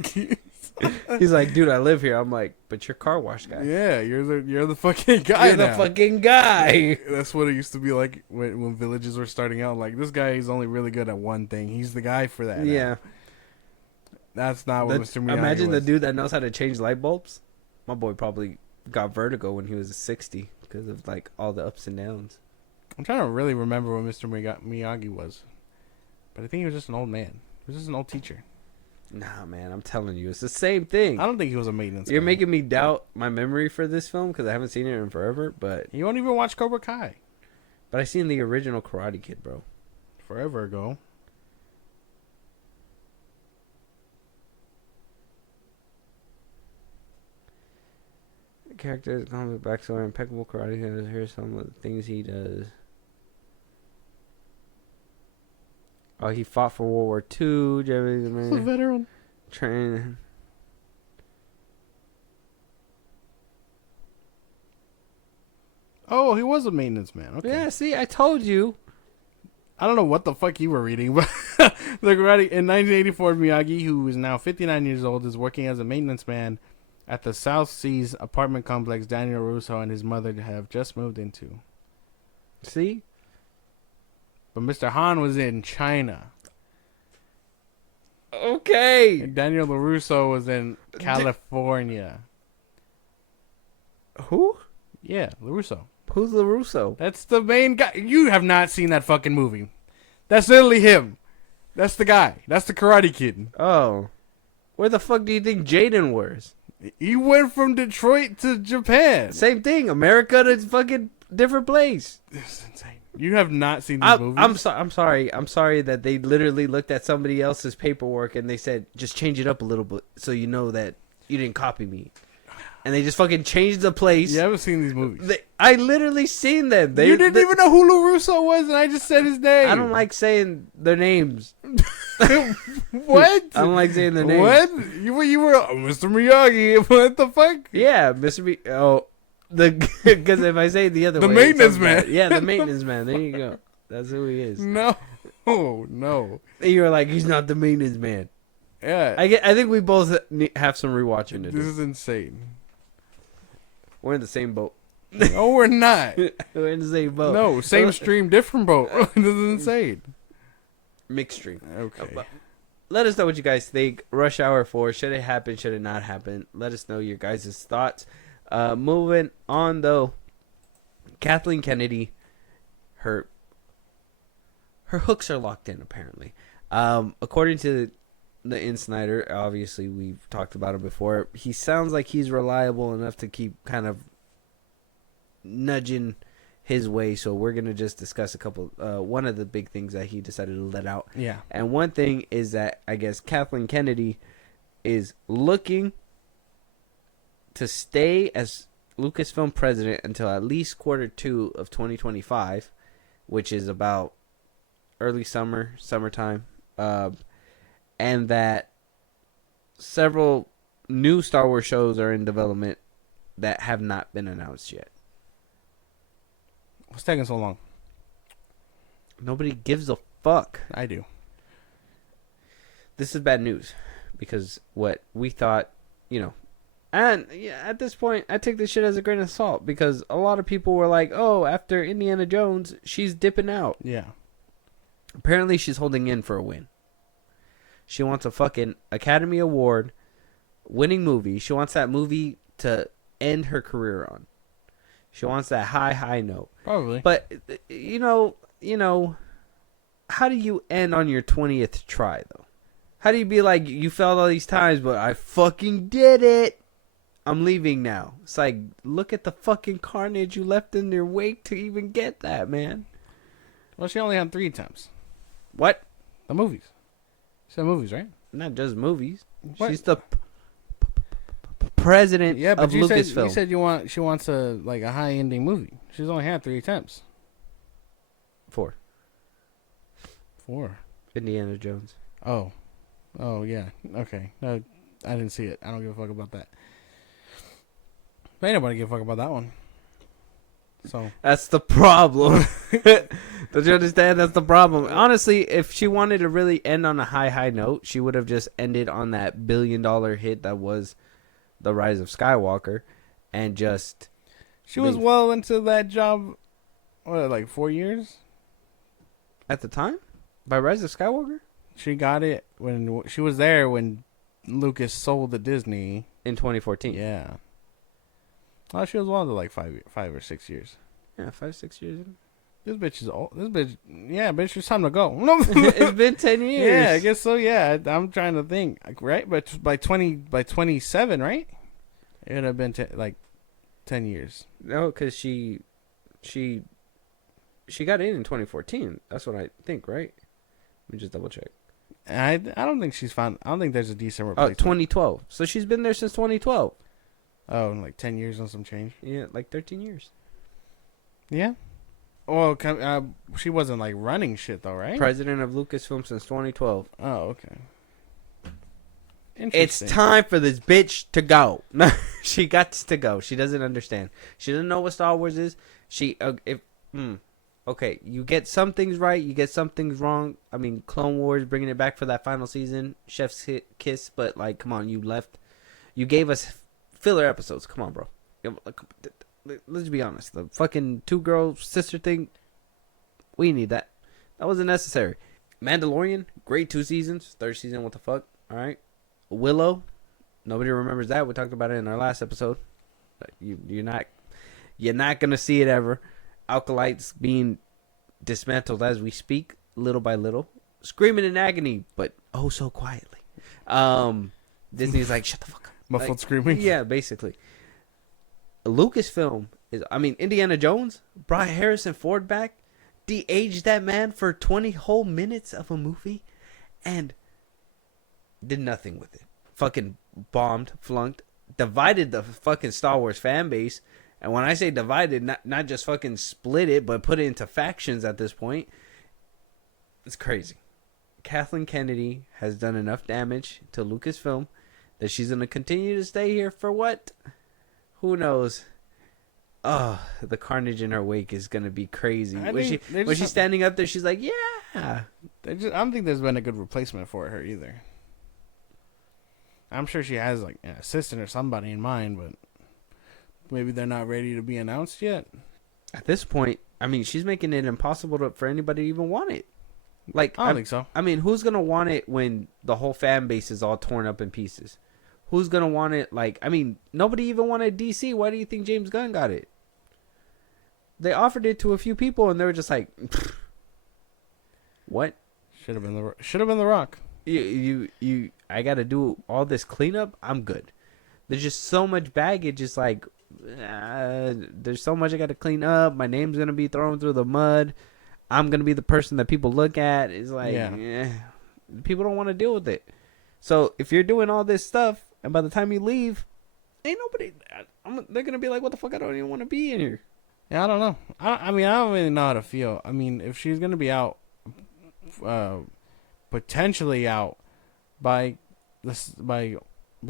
He's like, dude, I live here. I'm like, but you're car wash guy. Yeah, you're the fucking guy. You're the fucking guy. That's what it used to be like when villages were starting out. Like, this guy is only really good at one thing. He's the guy for that. Yeah. Now. That's not what Mr. Miyagi Imagine was. the dude that knows how to change light bulbs. My boy probably got vertigo when he was 60 because of like all the ups and downs. I'm trying to really remember what Mr. Miyagi was, but I think he was just an old man. He was just an old teacher. Nah, man, I'm telling you, it's the same thing. I don't think he was a maintenance You're guy. making me doubt my memory for this film because I haven't seen it in forever. But you won't even watch Cobra Kai. But I seen the original Karate Kid, bro. Forever ago. Characters, comic backstory, impeccable karate. Here's some of the things he does. Oh, he fought for World War II. He's a veteran. Train. Oh, he was a maintenance man. Okay. Yeah, see, I told you. I don't know what the fuck you were reading, but the karate in 1984, Miyagi, who is now 59 years old, is working as a maintenance man at the South Seas apartment complex Daniel Russo and his mother have just moved into. See? But Mr. Han was in China. Okay. And Daniel LaRusso was in California. Who? Yeah, LaRusso. Who's LaRusso? That's the main guy. You have not seen that fucking movie. That's literally him. That's the guy. That's the Karate Kid. Oh. Where the fuck do you think Jaden was? He went from Detroit to Japan. Same thing. America to fucking different place. This is insane. You have not seen these movies? I'm sorry. I'm sorry that they literally looked at somebody else's paperwork and they said, just change it up a little bit so you know that you didn't copy me. And they just fucking changed the place. You haven't seen these movies. I literally seen them. You didn't even know who LaRusso was, and I just said his name. I don't like saying their names. What? I don't like saying their names. What? You were Mr. Miyagi. What the fuck? Yeah, Mr. B. Oh, because if I say it the other way, the maintenance man. Yeah, the maintenance man. There you go. That's who he is. No, no. And you were like, he's not the maintenance man. Yeah, I think we both have some rewatching to do. This is insane. We're in the same boat. No, we're not. We're in the same boat. No, same stream, different boat. This is insane. Mixed stream. Okay. Let us know what you guys think. Rush Hour 4. Should it happen? Should it not happen? Let us know your guys' thoughts. Moving on, though. Kathleen Kennedy. Her hooks are locked in, apparently. According to the Insnider, obviously we've talked about him before. He sounds like he's reliable enough to keep kind of nudging his way. So we're gonna just discuss a couple. One of the big things that he decided to let out. Yeah. And one thing is that I guess Kathleen Kennedy is looking to stay as Lucasfilm president until at least Q2 of 2025, which is about early summertime. And that several new Star Wars shows are in development that have not been announced yet. What's taking so long? Nobody gives a fuck. I do. This is bad news because what we thought, and yeah, at this point, I take this shit as a grain of salt because a lot of people were like, oh, after Indiana Jones, she's dipping out. Yeah. Apparently, she's holding in for a win. She wants a fucking Academy Award winning movie. She wants that movie to end her career on. She wants that high note. Probably. But, how do you end on your 20th try, though? How do you be like, you failed all these times, but I fucking did it. I'm leaving now. It's like, look at the fucking carnage you left in your wake to even get that, man. Well, she only had 3 attempts. What? The movies. She said movies, right? Not just movies. What? She's the president of you Lucasfilm. You said she wants a high-ending movie. She's only had 3 attempts. 4. 4. Indiana Jones. Oh, yeah. Okay. No, I didn't see it. I don't give a fuck about that. But ain't nobody give a fuck about that one. So that's the problem. Don't you understand? That's the problem. Honestly, if she wanted to really end on a high note, she would have just ended on that $1 billion hit that was The Rise of Skywalker, and just. She was well into that job. What, like 4 years? At the time, by Rise of Skywalker, she got it when she was there when Lucas sold to Disney in 2014. Yeah. Oh, she was well into like 5 or 6 years. Yeah, 5-6 years. This bitch is old. This bitch, yeah, bitch, it's time to go. It's been 10 years. Yeah, I guess so. Yeah, I'm trying to think. Right, but by 27, right? It would have been 10 years. No, because she got in 2014. That's what I think, right? Let me just double check. I don't think she's found. I don't think there's a decent replacement. 2012. So she's been there since 2012. Oh, like 10 years and some change. Yeah, like 13 years. Yeah. Well, she wasn't like running shit though, right? President of Lucasfilm since 2012. Oh, okay. It's time for this bitch to go. She got to go. She doesn't understand. She doesn't know what Star Wars is. Okay, you get some things right, you get some things wrong. I mean, Clone Wars, bringing it back for that final season, Chef's Kiss, but like, come on, you gave us filler episodes. Come on, bro. Let's be honest. The fucking 2-girl sister thing, we need that. That wasn't necessary. Mandalorian, great 2 seasons. 3rd season, what the fuck? All right. Willow, nobody remembers that. We talked about it in our last episode. You're not gonna see it ever. Alkalites being dismantled as we speak, little by little, screaming in agony, but oh so quietly. Disney's like, shut the fuck up. Muffled screaming. Yeah, basically. Lucasfilm Indiana Jones brought Harrison Ford back, de-aged that man for 20 whole minutes of a movie, and did nothing with it. Fucking bombed, flunked, divided the fucking Star Wars fan base. And when I say divided, not just fucking split it, but put it into factions at this point. It's crazy. Kathleen Kennedy has done enough damage to Lucasfilm that she's going to continue to stay here for what? Who knows? Oh, the carnage in her wake is going to be crazy. When she's standing up there, she's like, yeah. I don't think there's been a good replacement for her either. I'm sure she has like an assistant or somebody in mind, but maybe they're not ready to be announced yet. At this point, I mean, she's making it impossible for anybody to even want it. Like, I don't think so. I mean, who's going to want it when the whole fan base is all torn up in pieces? Who's going to want it? Like, I mean, nobody even wanted DC. Why do you think James Gunn got it? They offered it to a few people, and they were just like, what? Should have been the Rock. I got to do all this cleanup. I'm good. There's just so much baggage. It's like, there's so much I got to clean up. My name's going to be thrown through the mud. I'm going to be the person that people look at. It's like, people don't want to deal with it. So if you're doing all this stuff, and by the time you leave, ain't nobody, they're going to be like, what the fuck? I don't even want to be in here. Yeah, I don't know. I mean, I don't really know how to feel. I mean, if she's going to be out, potentially out by the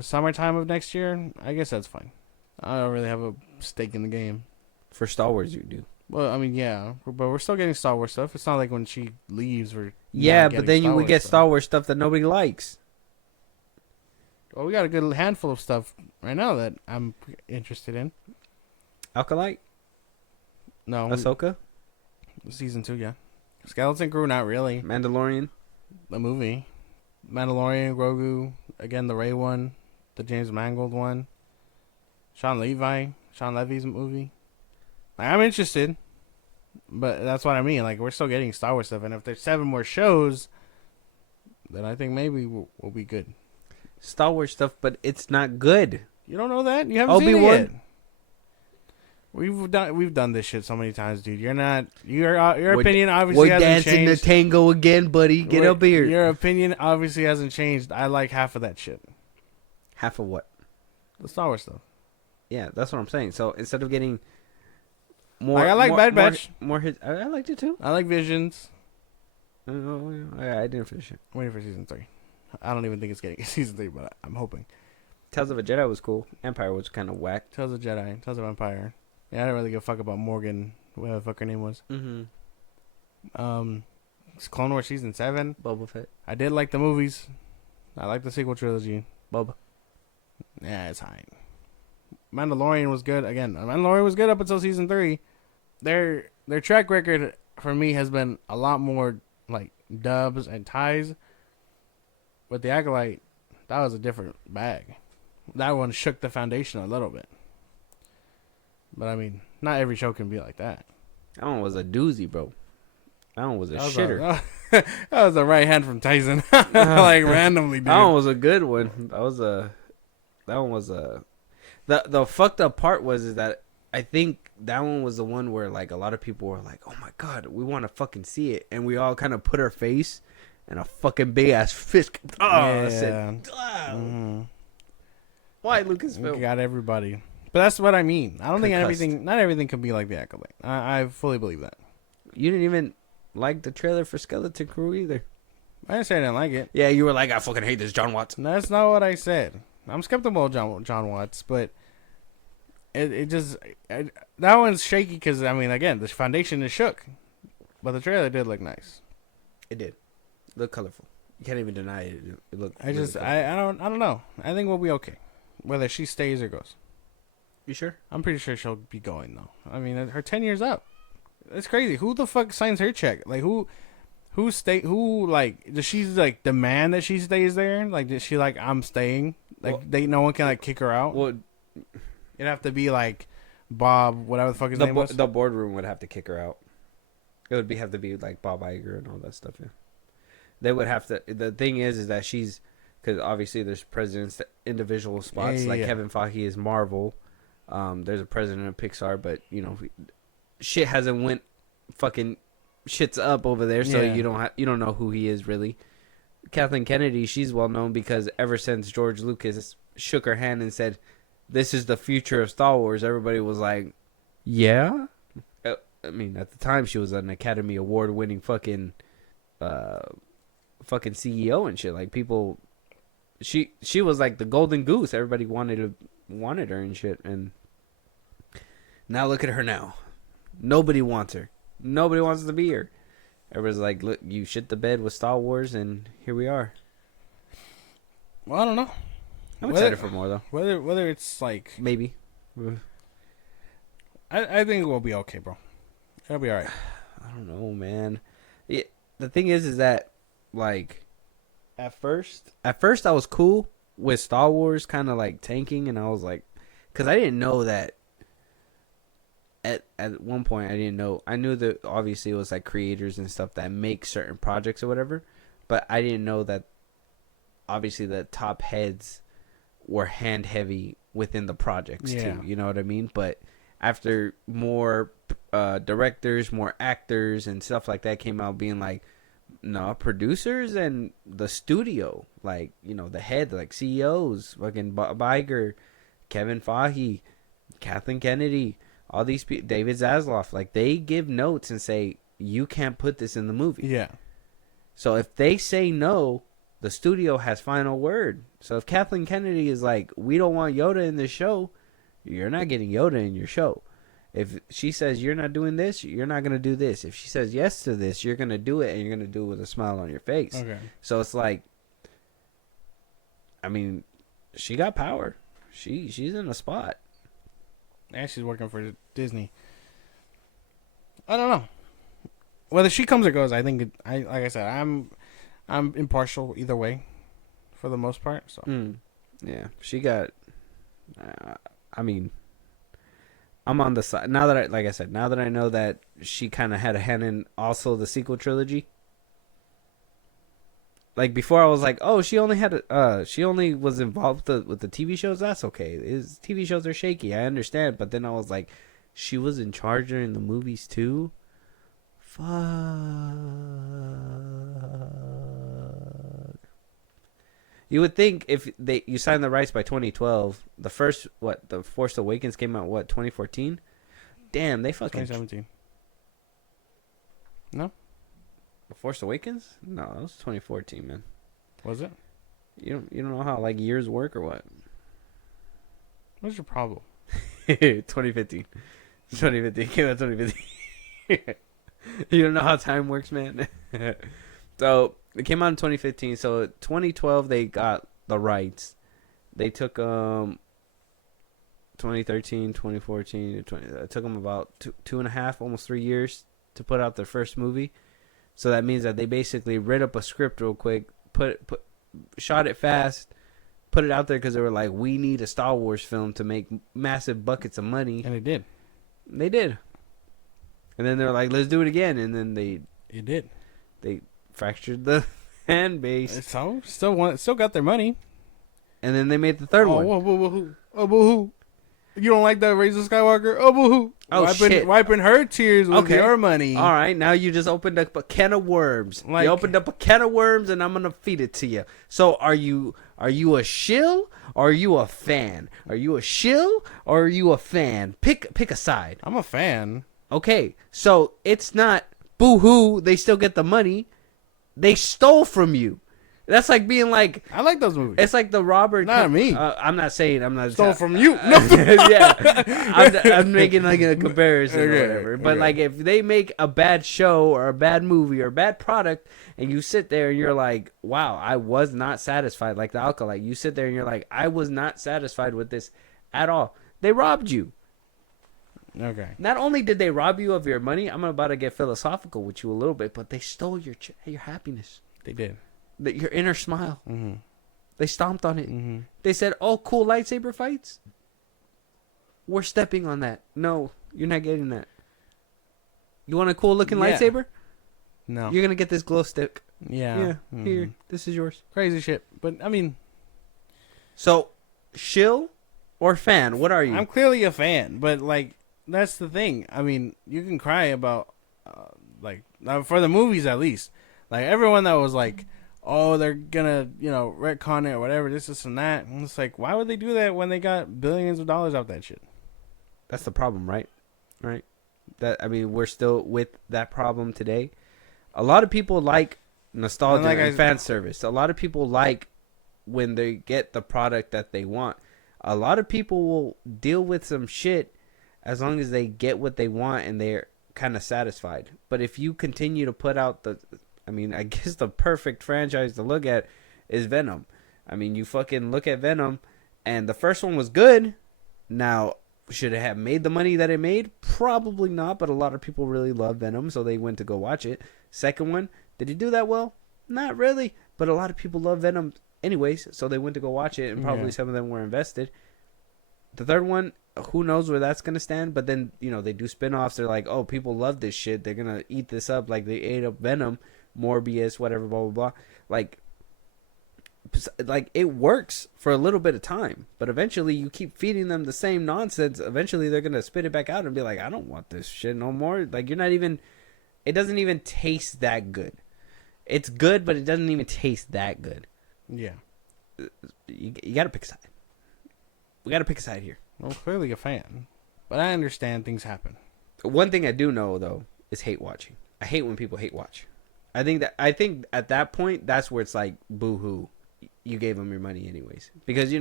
summertime of next year, I guess that's fine. I don't really have a stake in the game. For Star Wars, you do. Well, I mean, yeah, but we're still getting Star Wars stuff. It's not like when she leaves, we're but then you would get Star Wars stuff that nobody likes. Well, we got a good handful of stuff right now that I'm interested in. Alkalite? No. Ahsoka? Season 2, yeah. Skeleton Crew, not really. Mandalorian? The movie. Mandalorian, Grogu, again, the Rey one, the James Mangold one. Sean Levy's movie. Like, I'm interested, but that's what I mean. Like, we're still getting Star Wars stuff, and if there's 7 more shows, then I think maybe we'll be good. Star Wars stuff, but it's not good. You don't know that? You haven't seen it yet. We've done this shit so many times, dude. Your opinion obviously hasn't changed. We're dancing the tango again, buddy. Get up here. Your opinion obviously hasn't changed. I like half of that shit. Half of what? The Star Wars stuff. Yeah, that's what I'm saying. So instead of getting more, I like Bad Batch. More hits. I liked it too. I like Visions. I didn't finish it. I'm waiting for season 3. I don't even think it's getting season 3, but I'm hoping. Tales of a Jedi was cool. Empire was kind of whack. Tales of Jedi. Tales of Empire. Yeah, I didn't really give a fuck about Morgan, whatever the fuck her name was. Mm-hmm. It's Clone Wars season 7. Boba Fett. I did like the movies. I like the sequel trilogy. Boba. Yeah, it's fine. Mandalorian was good. Again, Mandalorian was good up until season 3. Their track record for me has been a lot more like dubs and ties. With the Acolyte, that was a different bag. That one shook the foundation a little bit. But I mean, not every show can be like that. That one was a doozy, bro. That one was a shitter. That was a right hand from Tyson. Like randomly, dude. That one was a good one. The fucked up part is that I think that one was the one where like a lot of people were like, oh my god, we want to fucking see it, and we all kind of put our face in a fucking big ass fist. Oh, yeah. I said, why Lucasfilm? We got everybody. But that's what I mean. I don't Concussed. think not everything can be like the Acolyte. I fully believe that. You didn't even like the trailer for Skeleton Crew either. I didn't say I didn't like it. Yeah, you were like, I fucking hate this John Watts. That's not what I said. I'm skeptical of John Watts, but that one's shaky because, I mean, again, the foundation is shook. But the trailer did look nice. It did. Look colorful. You can't even deny it. It looked I don't know. I think we'll be okay. Whether she stays or goes. You sure? I'm pretty sure she'll be going, though. I mean, her 10 years up. It's crazy. Who the fuck signs her check? Like, does she, like, demand that she stays there? Like, does she, like, I'm staying? Like, no one can, like, kick her out? Well, it'd have to be, like, Bob, whatever the fuck his name was. The boardroom would have to kick her out. It would have to be, like, Bob Iger and all that stuff, yeah. They would have to. The thing is that she's, because obviously there's presidents, individual spots, Kevin Feige is Marvel. There's a president of Pixar, but you know, shit hasn't went fucking shit's up over there, so you don't know who he is really. Kathleen Kennedy, she's well known because ever since George Lucas shook her hand and said, "This is the future of Star Wars," everybody was like, "Yeah." I mean, at the time, she was an Academy Award winning fucking CEO and shit. Like people, she was like the golden goose. Everybody wanted her and shit, and now look at her now. Nobody wants her. Nobody wants to be here. Everybody's like, look, you shit the bed with Star Wars, and here we are. Well, I don't know. I'm excited for more though. Whether it's like maybe. I think we'll be okay, bro. It'll be all right. I don't know, man. The thing is that like at first I was cool with Star Wars kind of like tanking, and I was like, because I didn't know that. At one point, I didn't know. I knew that obviously it was like creators and stuff that make certain projects or whatever, but I didn't know that obviously the top heads were hand heavy within the projects too. You know what I mean? But after more directors, more actors, and stuff like that came out, being like, no, producers and the studio, like, you know, the head, like CEOs, fucking Bob Iger, Kevin Feige, Kathleen Kennedy. All these people, David Zaslav, like they give notes and say, you can't put this in the movie. Yeah. So if they say no, the studio has final word. So if Kathleen Kennedy is like, we don't want Yoda in this show, you're not getting Yoda in your show. If she says you're not doing this, you're not going to do this. If she says yes to this, you're going to do it, and you're going to do it with a smile on your face. Okay. So it's like, I mean, she got power. She's in a spot. And she's working for Disney. I don't know. Whether she comes or goes, I think like I said, I'm impartial either way, for the most part. So yeah, she got. I mean, I'm on the side now that like I said, now that I know that she kind of had a hand in also the sequel trilogy. Like before, I was like, "Oh, she only was involved with the TV shows. That's okay. His TV shows are shaky. I understand." But then I was like, "She was in charge during the movies too." Fuck. You would think if you signed the rights by 2012, the Force Awakens came out 2014. Damn, they fucking 2017. No. The Force Awakens? No, that was 2014, man. Was it? You don't know how like years work or what? What's your problem? 2015. 2015 came out 2015. You don't know how time works, man. So it came out in 2015. So 2012 they got the rights. They took 2013, 2014, it took them about two and a half, almost 3 years to put out their first movie. So that means that they basically read up a script real quick, shot it fast, put it out there because they were like, we need a Star Wars film to make massive buckets of money. And they did. They did. And then they were like, let's do it again. And then they fractured the fan base. So still got their money. And then they made the third one. Oh, boo-hoo. You don't like that, Reza Skywalker? Oh, boo-hoo. Shit. Wiping her tears with your money. All right, now you just opened up a can of worms. You opened up a can of worms, and I'm going to feed it to you. So are you Are you a shill or are you a fan? Are you a shill or are you a fan? Pick a side. I'm a fan. Okay, so it's not boo-hoo, they still get the money. They stole from you. That's like being like... I like those movies. It's like the Robert... Not me. I'm not saying... I'm not... Stole from you. No. Yeah. I'm making like a comparison or whatever. But like if they make a bad show or a bad movie or a bad product and you sit there and you're like, wow, I was not satisfied. Like the Alkalite. You sit there and you're like, I was not satisfied with this at all. They robbed you. Okay. Not only did they rob you of your money, I'm about to get philosophical with you a little bit, but they stole your happiness. They did. Your inner smile. Mm-hmm. They stomped on it. Mm-hmm. They said, oh, cool lightsaber fights? We're stepping on that. No, you're not getting that. You want a cool looking lightsaber? No. You're going to get this glow stick. Yeah. Yeah, Mm-hmm. here. This is yours. Crazy shit. But, I mean... So, shill or fan? What are you? I'm clearly a fan, but, like, that's the thing. I mean, you can cry about, for the movies at least. Like, everyone that was like... oh, they're gonna, retcon it or whatever, this and that. And it's like, why would they do that when they got billions of dollars out that shit? That's the problem, right? Right? We're still with that problem today. A lot of people like nostalgia and fan service. A lot of people like when they get the product that they want. A lot of people will deal with some shit as long as they get what they want and they're kind of satisfied. But if you continue to put out I guess the perfect franchise to look at is Venom. I mean, you fucking look at Venom, and the first one was good. Now, should it have made the money that it made? Probably not, but a lot of people really love Venom, so they went to go watch it. Second one, did it do that well? Not really, but a lot of people love Venom anyways, so they went to go watch it, and probably some of them were invested. The third one, who knows where that's going to stand, but then, they do spin-offs. They're like, oh, people love this shit. They're going to eat this up like they ate up Venom. Morbius, whatever, blah blah blah. Like it works for a little bit of time, but eventually you keep feeding them the same nonsense. Eventually they're gonna spit it back out and be like, I don't want this shit no more. Like it doesn't even taste that good. It's good, but it doesn't even taste that good. Yeah, you gotta pick a side. We gotta pick a side here. Well, clearly a fan, but I understand things happen. One thing I do know though is hate watching. I hate when people hate watch. I think at that point, that's where it's like, boo-hoo. You gave them your money anyways. Because,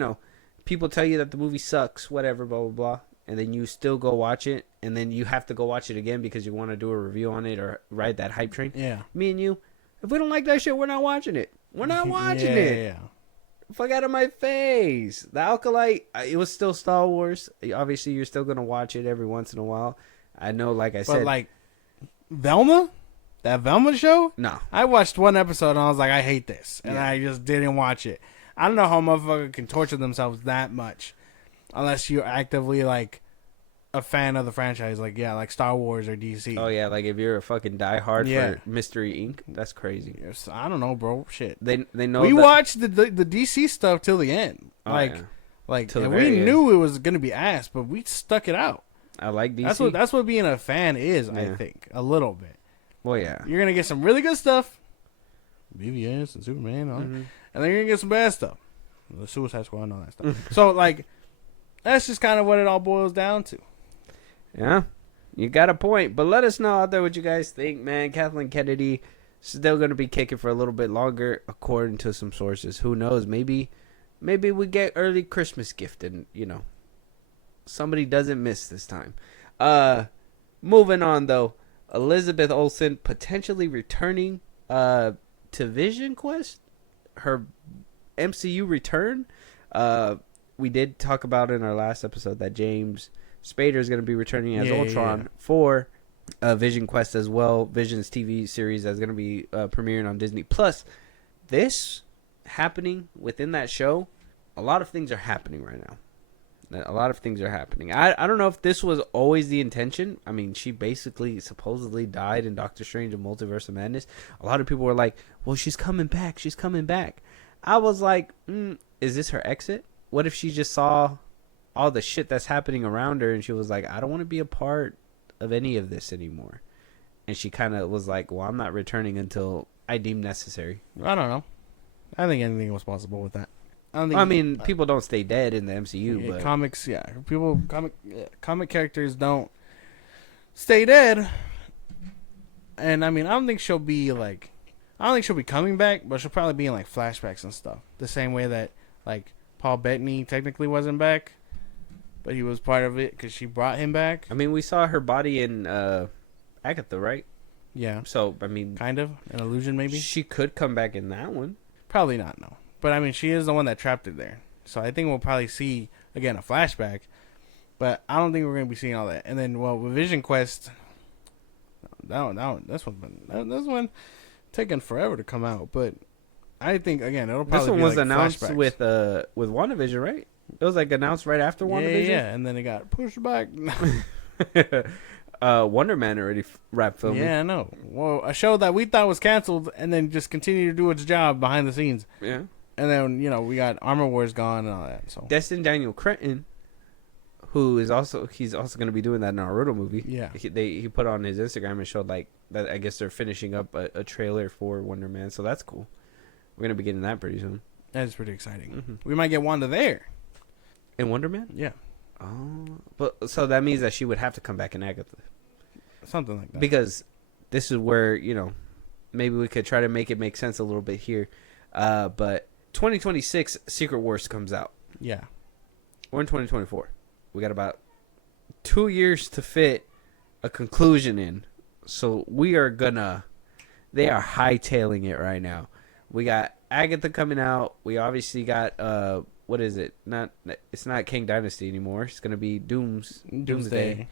people tell you that the movie sucks, whatever, blah, blah, blah. And then you still go watch it. And then you have to go watch it again because you want to do a review on it or ride that hype train. Yeah. Me and you, if we don't like that shit, we're not watching it. We're not watching it. Yeah. Fuck out of my face. The Alkalite, it was still Star Wars. Obviously, you're still going to watch it every once in a while. I know, like I said. But, like, Velma? That Velma show? No. I watched one episode and I was like, I hate this. And I just didn't watch it. I don't know how a motherfucker can torture themselves that much unless you're actively, like, a fan of the franchise. Like, like Star Wars or DC. Oh, yeah. Like, if you're a fucking diehard for Mystery Inc., that's crazy. Yes, I don't know, bro. Shit. They know we watched the DC stuff till the end. Oh, and we knew it was going to be ass, but we stuck it out. I like DC. That's what being a fan is, I think. A little bit. Well, yeah. You're going to get some really good stuff. BVS and Superman. And then you're going to get some bad stuff. The Suicide Squad and all that stuff. So, like, that's just kind of what it all boils down to. Yeah. You got a point. But let us know out there what you guys think, man. Kathleen Kennedy still going to be kicking for a little bit longer, according to some sources. Who knows? Maybe we get early Christmas gift and, somebody doesn't miss this time. Moving on, though. Elizabeth Olsen potentially returning to Vision Quest, her MCU return. We did talk about in our last episode that James Spader is going to be returning as Ultron for Vision Quest as well. Vision's TV series that's going to be premiering on Disney Plus. This happening within that show, a lot of things are happening right now. A lot of things are happening. I don't know if this was always the intention. I mean, she basically supposedly died in Doctor Strange and Multiverse of Madness. A lot of people were like, well, she's coming back. She's coming back. I was like, is this her exit? What if she just saw all the shit that's happening around her and she was like, I don't want to be a part of any of this anymore. And she kind of was like, well, I'm not returning until I deem necessary. I don't know. I think anything was possible with that. I mean, people don't stay dead in the MCU, yeah, but comics, comic characters don't stay dead. And I mean, I don't think she'll be coming back, but she'll probably be in like flashbacks and stuff. The same way that like Paul Bettany technically wasn't back, but he was part of it because she brought him back. I mean, we saw her body in Agatha, right? Yeah. So I mean, kind of an illusion, maybe. She could come back in that one. Probably not, no. But I mean, she is the one that trapped it there. So I think we'll probably see again a flashback, but I don't think we're gonna be seeing all that. And then, well, with Vision Quest, this one taking forever to come out. But I think again it'll probably. This one be was like announced flashbacks. with WandaVision, right? It was like announced right after WandaVision. Yeah, and then it got pushed back. Wonder Man already wrapped filming. Yeah, I know. Well, a show that we thought was canceled and then just continued to do its job behind the scenes. Yeah. And then, we got Armor Wars gone and all that. So Destin Daniel Cretton, he's also going to be doing that Naruto movie. Yeah. He put on his Instagram and showed like that. I guess they're finishing up a trailer for Wonder Man, so that's cool. We're going to be getting that pretty soon. That is pretty exciting. Mm-hmm. We might get Wanda there. In Wonder Man? Yeah. Oh, but so that means that she would have to come back in Agatha. Something like that. Because this is where, maybe we could try to make it make sense a little bit here. But 2026 Secret Wars comes out. Yeah. We're in 2024. We got about 2 years to fit a conclusion in. So they are hightailing it right now. We got Agatha coming out. We obviously got what is it? It's not King Dynasty anymore. It's gonna be Doomsday.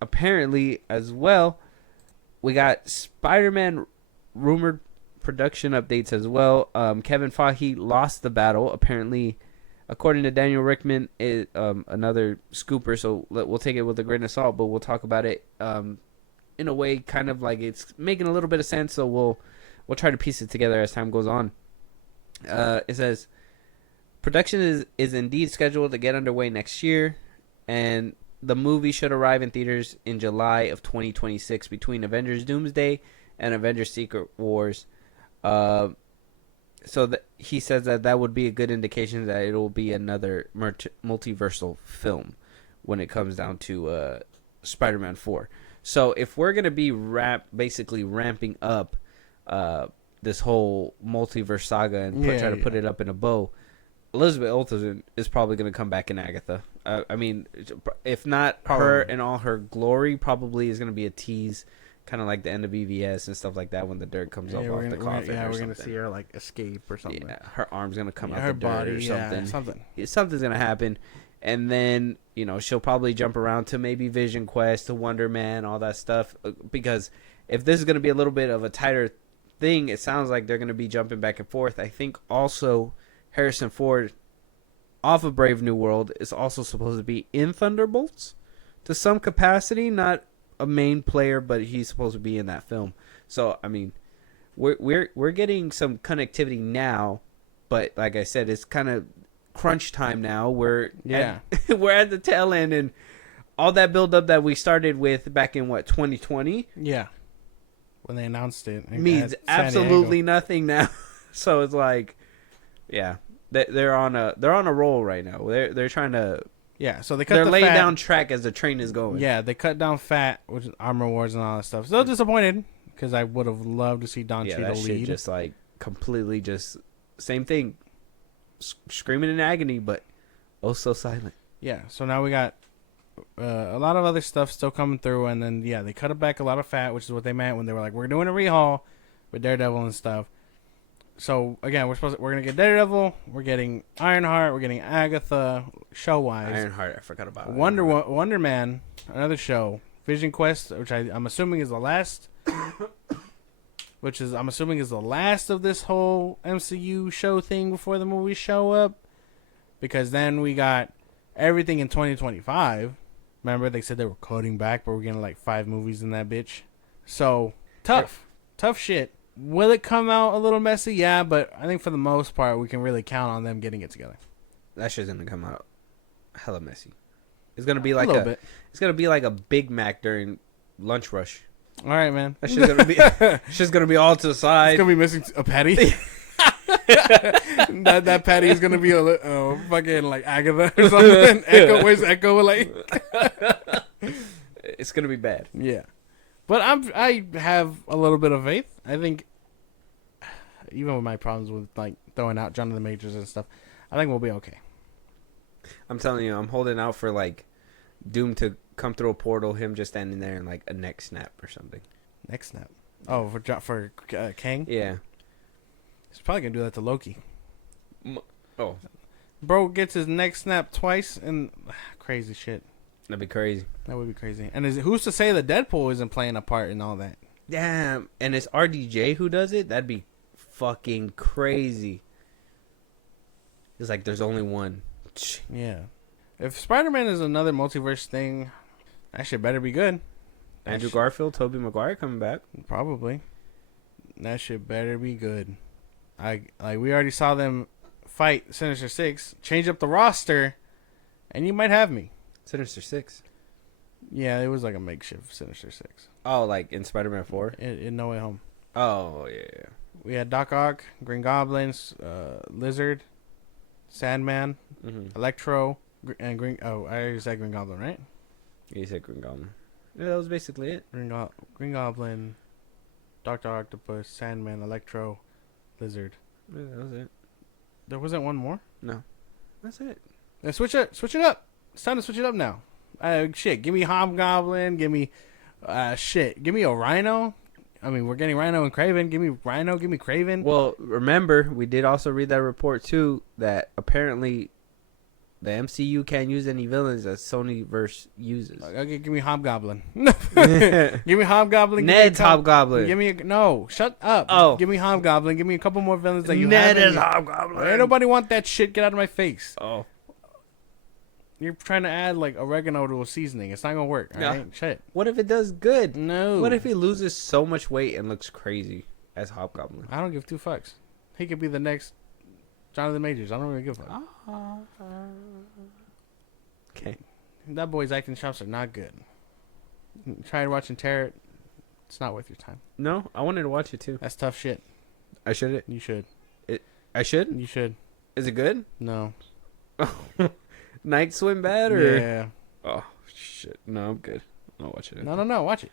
Apparently, as well, we got Spider-Man rumored production updates as well. Kevin Feige lost the battle. Apparently, according to Daniel Rickman, another scooper. So we'll take it with a grain of salt, but we'll talk about it in a way, kind of like it's making a little bit of sense. So we'll try to piece it together as time goes on. It says production is indeed scheduled to get underway next year, and the movie should arrive in theaters in July of 2026 between Avengers Doomsday and Avengers Secret Wars. So he says that would be a good indication that it will be another multiversal film when it comes down to Spider-Man 4. So if we're going to be basically ramping up this whole multiverse saga and try to put it up in a bow, Elizabeth Olsen is probably going to come back in Agatha. I mean, if not her in all her glory, probably is going to be a tease, kind of like the end of EVS and stuff like that when the dirt comes up off the coffin. We're going to see her like escape or something. Yeah, her arm's going to come out her the body dirt or something. Something's going to happen. And then, she'll probably jump around to maybe Vision Quest, to Wonder Man, all that stuff. Because if this is going to be a little bit of a tighter thing, it sounds like they're going to be jumping back and forth. I think also Harrison Ford, off of Brave New World, is also supposed to be in Thunderbolts to some capacity. Not a main player, but he's supposed to be in that film. So, I mean, we're getting some connectivity now. But like I said, it's kind of crunch time now. We're at the tail end, and all that build up that we started with back in 2020. Yeah, when they announced it, means absolutely nothing now. So it's like, yeah, they're on a roll right now. They're trying to so they're laying down track as the train is going. Yeah, they cut down fat, which is Armor Wars and all that stuff. Still disappointed because I would have loved to see Don Cheadle lead. Just like completely just same thing. Screaming in agony, but oh so silent. Yeah, so now we got a lot of other stuff still coming through, and then they cut it back a lot of fat, which is what they meant when they were like, we're doing a rehaul with Daredevil and stuff. So again, we're gonna get Daredevil, we're getting Ironheart, we're getting Agatha show wise. Ironheart, I forgot about Wonder Man, another show. Vision Quest, which I'm assuming is the last. I'm assuming is the last of this whole MCU show thing before the movies show up. Because then we got everything in 2025. Remember, they said they were cutting back, but we're getting like 5 movies in that bitch. So, tough shit. Will it come out a little messy? Yeah, but I think for the most part, we can really count on them getting it together. That shit's gonna come out hella messy. It's gonna be like it's gonna be like a Big Mac during lunch rush. All right, man. That's just gonna be. It's just gonna be all to the side. It's gonna be missing a patty. that Patty is gonna be a fucking like Agatha or something. Echo, where's Echo? Like, it's gonna be bad. Yeah, but I have a little bit of faith. I think even with my problems with like throwing out Jonathan Majors and stuff, I think we'll be okay. I'm telling you, I'm holding out for like Doom to come through a portal, him just standing there and like a neck snap or something. Neck snap. Oh, for Kang? Yeah. He's probably gonna do that to Loki. Oh, bro gets his neck snapped twice and crazy shit. That'd be crazy. That would be crazy. And who's to say that Deadpool isn't playing a part in all that? Damn. And it's RDJ who does it? That'd be fucking crazy. It's like there's only one. Yeah. If Spider-Man is another multiverse thing, that shit better be good. Andrew Garfield, Tobey Maguire coming back. Probably. That shit better be good. We already saw them fight Sinister Six, change up the roster, and you might have me. Sinister Six. Yeah, it was like a makeshift Sinister Six. Oh, like in Spider-Man 4? In No Way Home. Oh, yeah. We had Doc Ock, Green Goblin, Lizard, Sandman, Electro, and Green... Oh, I already said Green Goblin, right? Yeah, you said Green Goblin. Yeah, that was basically it. Green Goblin, Dr. Octopus, Sandman, Electro, Lizard. Yeah, that was it. There wasn't one more? No. That's it. Then switch it up. It's time to switch it up now. Shit, give me Hobgoblin. Give me, give me a Rhino. I mean, we're getting Rhino and Kraven. Give me Rhino. Give me Kraven. Well, remember, we did also read that report, too, that apparently the MCU can't use any villains that Sonyverse uses. Okay, give me Hobgoblin. Give me Hobgoblin. Ned's Hobgoblin. Give me no. Shut up. Oh. Give me Hobgoblin. Give me a couple more villains that you Ned have. is Hobgoblin. Ain't nobody want that shit. Get out of my face. Oh. You're trying to add like oregano to a seasoning. It's not gonna work. All right? Shit. What if it does good? No. What if he loses so much weight and looks crazy as Hobgoblin? I don't give two fucks. He could be the next Jonathan Majors. I don't really give a fuck. Okay. That boy's acting chops are not good. Try watching Terror. It's not worth your time. No, I wanted to watch it too. That's tough shit. I should. You should. I should. You should. Is it good? No. Night Swim bad or? Yeah. Oh shit! No, I'm good. I'll watch it. No. Watch it.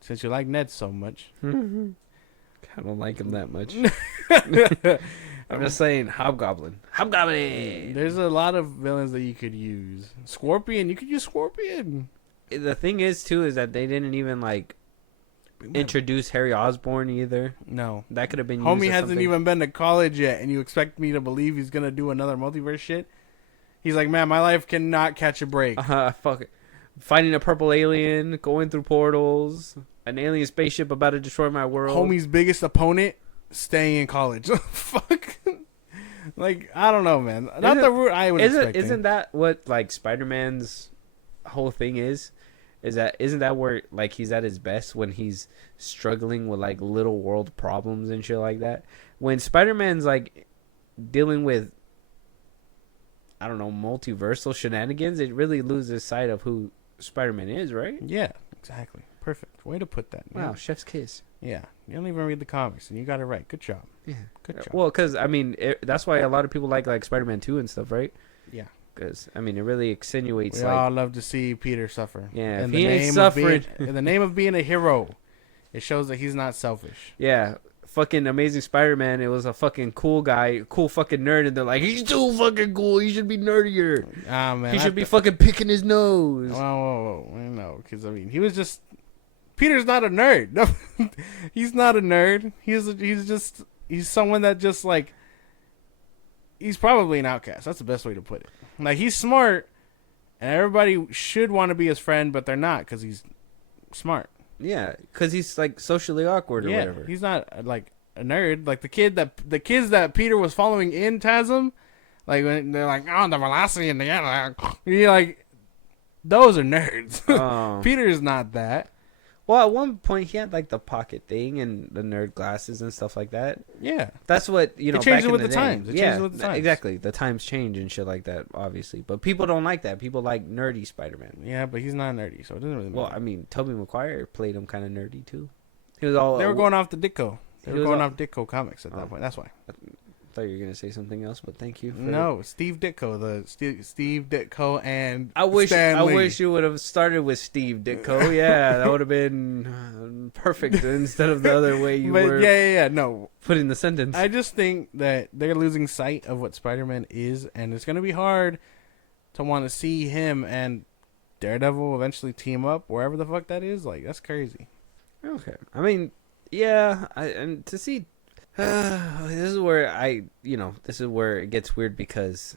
Since you like Ned so much. I don't like him that much. I'm just saying, Hobgoblin. There's a lot of villains that you could use. Scorpion. You could use Scorpion. The thing is, too, is that they didn't even like introduce Harry Osborn either. No, that could have been. Homie used hasn't something. even been to college yet, and you expect me to believe he's gonna do another multiverse shit? He's like, man, my life cannot catch a break. Fuck it. Finding a purple alien, going through portals, an alien spaceship about to destroy my world. Homie's biggest opponent, staying in college. Fuck. Like, I don't know, man. Not the route I was expecting. Isn't that what like Spider-Man's whole thing is? Isn't that where like he's at his best when he's struggling with like little world problems and shit like that? When Spider-Man's like dealing with, I don't know, multiversal shenanigans, it really loses sight of who Spider-Man is, right? Yeah, exactly. Perfect. Way to put that. Wow, chef's kiss. Yeah. You don't even read the comics, and you got it right. Good job. Yeah. Good job. Well, because, I mean, that's why a lot of people like Spider-Man 2 and stuff, right? Yeah. Because, I mean, it really extenuates, we all love to see Peter suffer. Yeah, in if he ain't suffering. In the name of being a hero, it shows that he's not selfish. Yeah. Fucking Amazing Spider-Man, it was a fucking cool guy, cool fucking nerd, and they're like, he's too fucking cool, he should be nerdier. Ah, man. He should be fucking picking his nose. Whoa. No, because, I mean, he was just... Peter's not a nerd. No, he's not a nerd. He's someone that just, like... He's probably an outcast. That's the best way to put it. Like, he's smart, and everybody should want to be his friend, but they're not, because he's smart. Yeah, because he's like socially awkward or whatever. He's not like a nerd. Like the kids that Peter was following in TASM, like when they're like, oh, the velocity and the you're like, those are nerds. Oh. Peter is not that. Well, at one point he had like the pocket thing and the nerd glasses and stuff like that. Yeah, that's what It changes with the times. Exactly. The times change and shit like that, obviously. But people don't like that. People like nerdy Spider-Man. Yeah, but he's not nerdy, so it doesn't really matter. Well, I mean, Tobey Maguire played him kind of nerdy too. He was all. They were going off the Ditko. They were going off Ditko comics at that point. That's why. thought you were gonna say something else, but thank you. No, Steve Ditko, Steve Ditko and I wish Stan Lee. you would have started with Steve Ditko. Yeah, that would have been perfect instead of the other way you were. Yeah. No, putting the sentence. I just think that they're losing sight of what Spider-Man is, and it's gonna be hard to want to see him and Daredevil eventually team up wherever the fuck that is. Like, that's crazy. Okay, I mean, yeah, and to see. This is where it gets weird because,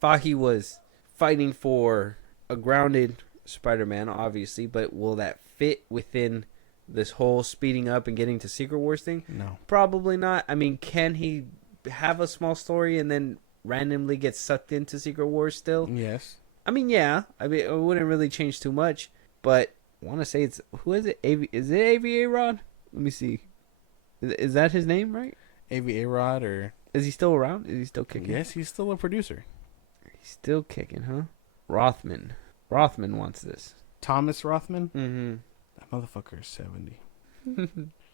Fahey was fighting for a grounded Spider-Man, obviously, but will that fit within this whole speeding up and getting to Secret Wars thing? No. Probably not. I mean, can he have a small story and then randomly get sucked into Secret Wars still? Yes. I mean, yeah. I mean, it wouldn't really change too much, but I want to say who is it? Is it AVA Rod? Let me see. Is that his name, right? AVA Rod, or is he still around? Is he still kicking? Yes, he's still a producer. He's still kicking, huh? Rothman wants this. Thomas Rothman? Mm-hmm. That motherfucker is 70.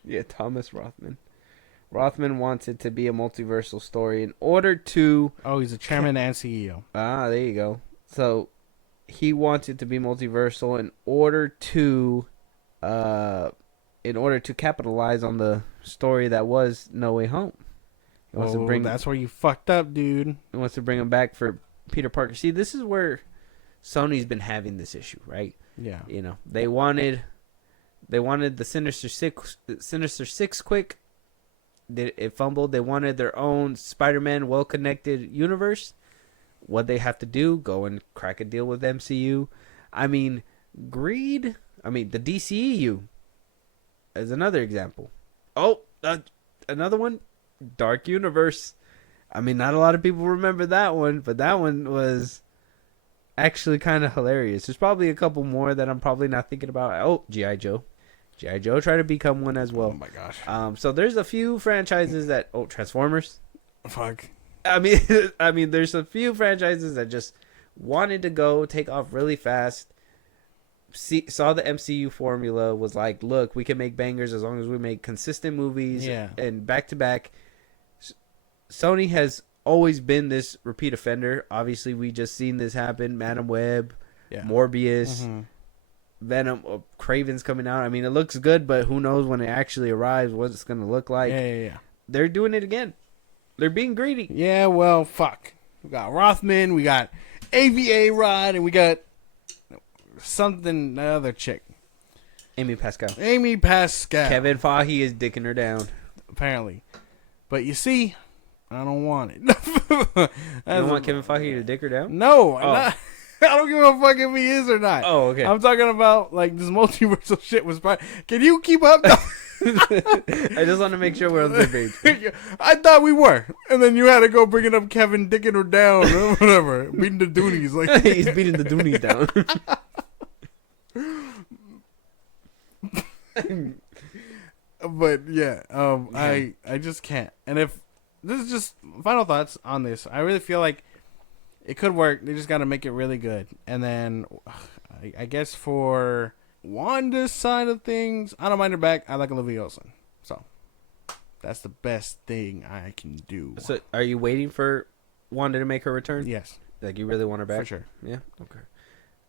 Yeah, Thomas Rothman. Rothman wants it to be a multiversal story in order to... Oh, he's the chairman and CEO. Ah, there you go. So, he wants it to be multiversal in order to capitalize on the story that was No Way Home. That's where you fucked up, dude. He wants to bring him back for Peter Parker. See, this is where Sony's been having this issue, right? Yeah. They wanted the Sinister Six quick. It fumbled. They wanted their own Spider-Man well-connected universe. What they have to do, go and crack a deal with MCU. I mean, greed. I mean, the DCEU is another example. Oh, another one, Dark Universe. I mean, not a lot of people remember that one, but that one was actually kind of hilarious. There's probably a couple more that I'm probably not thinking about. Oh, G.I. Joe. G.I. Joe tried to become one as well. Oh my gosh. So there's a few franchises that... Oh, Transformers. Fuck. I mean, there's a few franchises that just wanted to go take off really fast. Saw the MCU formula, was like, look, we can make bangers as long as we make consistent movies and back to back. Sony has always been this repeat offender. Obviously, we just seen this happen. Madam Web, Morbius, Venom, Kraven's coming out. I mean, it looks good, but who knows when it actually arrives, what it's going to look like. Yeah. They're doing it again. They're being greedy. Yeah, well, fuck. We got Rothman, we got AVA Rod, and we got something, the other chick. Amy Pascal. Kevin Feige is dicking her down. Apparently. But you see, I don't want it. You don't want Kevin Feige to dick her down? No. I don't give a fuck if he is or not. Oh, okay. I'm talking about, like, this multiversal shit with Spider. Can you keep up? I just want to make sure we're on the same page. I thought we were. And then you had to go bringing up Kevin dicking her down or whatever. Beating the Doonies. Like. He's beating the Doonies down. But yeah, I just can't. And if this is just final thoughts on this, I really feel like it could work. They just got to make it really good. And then I guess for Wanda's side of things, I don't mind her back. I like Olivia Olsen, so that's the best thing I can do. So, are you waiting for Wanda to make her return? Yes. Like, you really want her back? For sure. Yeah. Okay.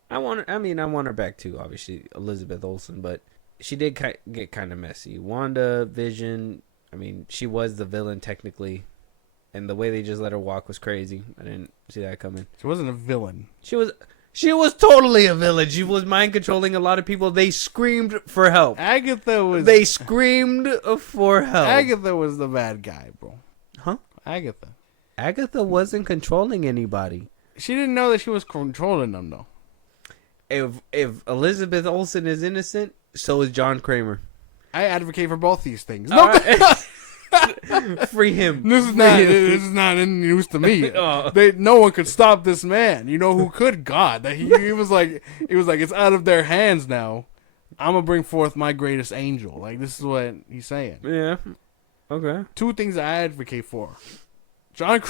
I want her back too. Obviously, Elizabeth Olsen, but she did get kind of messy. Wanda, Vision. I mean, she was the villain technically, and the way they just let her walk was crazy. I didn't see that coming. She wasn't a villain. She was totally a villain. She was mind controlling a lot of people. They screamed for help. They screamed for help. Agatha was the bad guy, bro. Huh? Agatha wasn't controlling anybody. She didn't know that she was controlling them, though. If Elizabeth Olsen is innocent, so is John Kramer. I advocate for both these things. Free him. This is not any news to me. No one could stop this man. You know who could? God. He was like, it's out of their hands now. I'm gonna bring forth my greatest angel. Like, this is what he's saying. Yeah. Okay. Two things I advocate for: John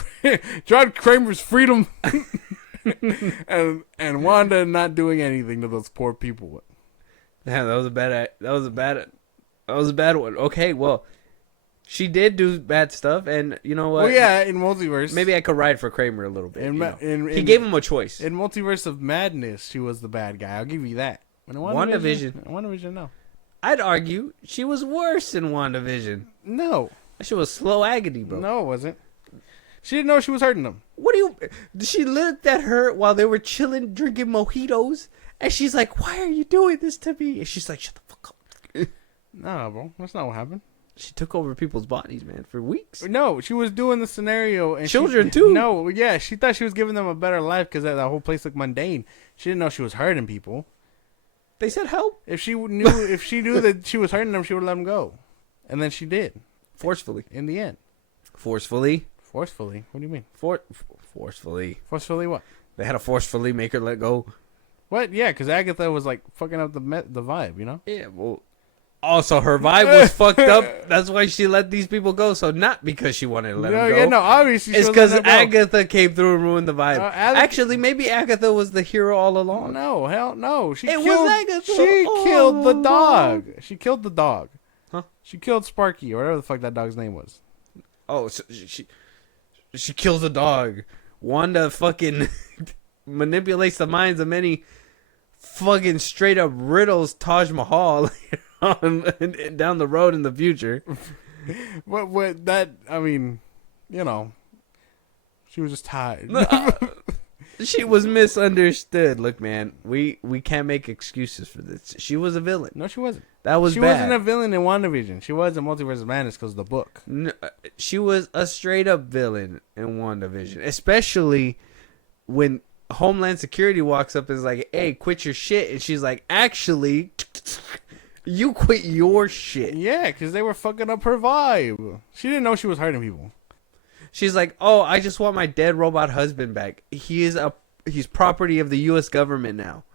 Kramer's freedom, and Wanda not doing anything to those poor people. Yeah, that was a bad one. Okay, well, She did do bad stuff, and you know what? Well, yeah, in Multiverse. Maybe I could ride for Kramer a little bit. He In gave him a choice. In Multiverse of Madness, she was the bad guy. I'll give you that. In WandaVision, no. I'd argue she was worse in WandaVision. No. She was slow agony, bro. No, it wasn't. She didn't know she was hurting them. What do you... She looked at her while they were chilling, drinking mojitos, and she's like, why are you doing this to me? And she's like, shut the fuck up. No, bro. That's not what happened. She took over people's bodies, man, for weeks. No, she was doing the scenario. And children, too. No, yeah. She thought she was giving them a better life because that whole place looked mundane. She didn't know she was hurting people. They said help. If she knew that she was hurting them, she would let them go. And then she did. Forcefully. In the end. Forcefully? Forcefully? What do you mean? Forcefully. Forcefully what? They had to forcefully make her let go. What? Yeah, because Agatha was like fucking up the vibe, you know? Yeah, well... Also, her vibe was fucked up. That's why she let these people go. So not because she wanted to let them go. Yeah, no, obviously. It's because Agatha came through and ruined the vibe. Actually, maybe Agatha was the hero all along. No, hell no. She was Agatha. She killed the dog. She killed the dog. Huh? She killed Sparky or whatever the fuck that dog's name was. Oh, so she kills the dog. Wanda fucking manipulates the minds of many fucking straight up riddles Taj Mahal. Down the road in the future. What that, I mean, you know, she was just tired. She was misunderstood. Look, man, we can't make excuses for this. She was a villain. No, she wasn't. That was she bad. Wasn't a villain in WandaVision. She was in Multiverse of Madness because of the book. No, she was a straight up villain in WandaVision, especially when Homeland Security walks up and is like, hey, quit your shit. And she's like, actually... You quit your shit. Yeah, because they were fucking up her vibe. She didn't know she was hurting people. She's like, oh, I just want my dead robot husband back. He's property of the U.S. government now.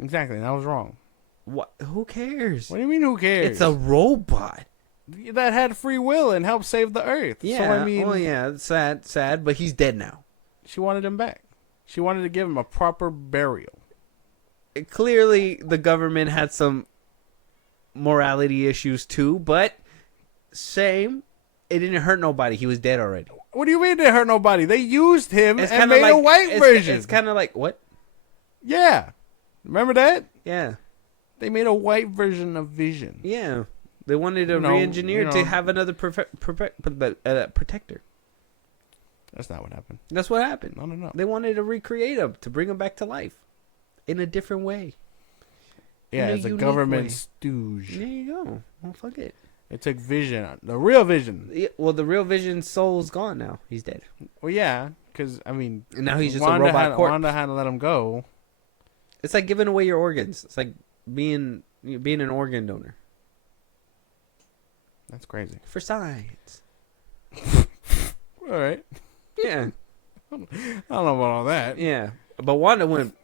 Exactly, that was wrong. What? Who cares? What do you mean, who cares? It's a robot. That had free will and helped save the Earth. Yeah, so, I mean... Well, yeah, it's sad, but he's dead now. She wanted him back. She wanted to give him a proper burial. Clearly, the government had some... morality issues too, but it didn't hurt nobody. He was dead already. What do you mean it hurt nobody? They used him and made a white version. It's kind of like what? Yeah, remember that? Yeah, they made a white version of Vision. Yeah, they wanted to re-engineer to have another protector. That's not what happened. That's what happened. No. They wanted to recreate him to bring him back to life in a different way. Yeah, it's a government stooge. There you go. Well, fuck it. It took Vision, the real Vision. Yeah, well, the real Vision's soul's gone now. He's dead. Well, yeah, because, I mean... And now he's just a robot corpse. Wanda had to let him go. It's like giving away your organs. It's like being an organ donor. That's crazy. For science. All right. Yeah. I don't know about all that. Yeah. But Wanda went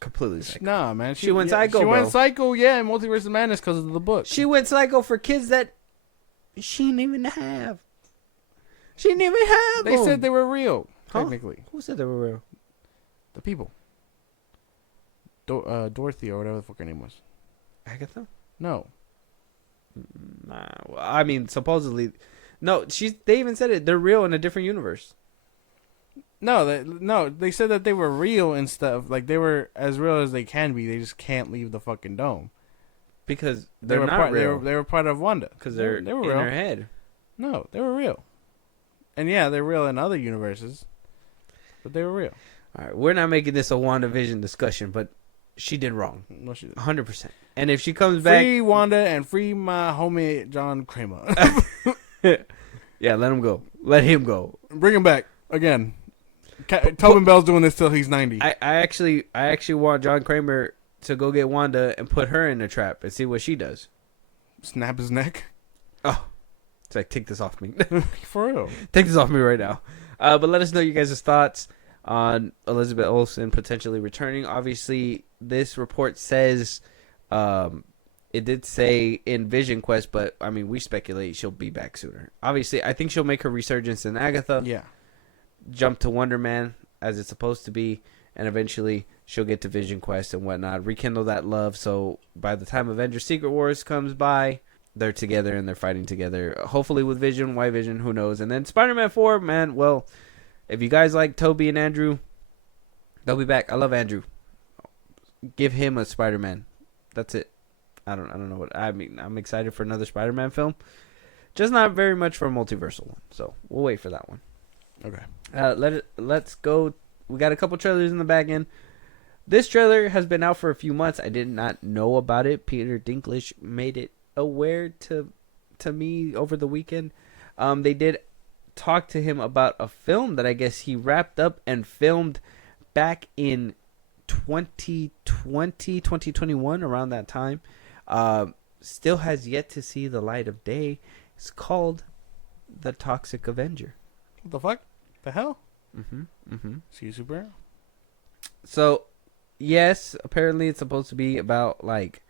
completely psycho. Nah, man. She went psycho, She bro. went psycho, yeah, in Multiverse of Madness because of the book. She went psycho for kids that she didn't even have. She didn't even have They them. said they were real, technically. Who said they were real? The people. Dorothy or whatever the fuck her name was. Agatha? No. Nah. Well, I mean, supposedly... No, they even said it. They're real in a different universe. No, they said that they were real and stuff. Like, they were as real as they can be. They just can't leave the fucking dome. Because they're not real. They were part of Wanda. Because they were in real. her head. No, they were real. And yeah, they're real in other universes. But they were real. All right, we're not making this a WandaVision discussion, but she did wrong. No, she didn't. 100%. And if she comes back... Free Wanda and free my homie John Kramer. Yeah, let him go. Let him go. Bring him back. Again. Tobin Bell's doing this till he's 90. I actually want John Kramer to go get Wanda and put her in a trap and see what she does. Snap his neck. Oh. It's like, take this off me. For real. Take this off me right now. But let us know you guys' thoughts on Elizabeth Olsen potentially returning. Obviously, this report says... it did say in Vision Quest, but, I mean, we speculate she'll be back sooner. Obviously, I think she'll make her resurgence in Agatha. Yeah. Jump to Wonder Man, as it's supposed to be, and eventually she'll get to Vision Quest and whatnot. Rekindle that love, so by the time Avengers Secret Wars comes by, they're together and they're fighting together. Hopefully with Vision, White Vision, who knows? And then Spider-Man 4, man. Well, if you guys like Toby and Andrew, they'll be back. I love Andrew. Give him a Spider-Man. That's it. I don't know what I mean. I'm excited for another Spider-Man film, just not very much for a multiversal one. So we'll wait for that one. Okay. Let's go. We got a couple trailers in the back end. This trailer has been out for a few months. I did not know about it. Peter Dinklage made it aware to me over the weekend. They did talk to him about a film that I guess he wrapped up and filmed back in 2021, around that time. Still has yet to see the light of day. It's called The Toxic Avenger. What the fuck? The hell? See superhero? So, yes, apparently it's supposed to be about, like,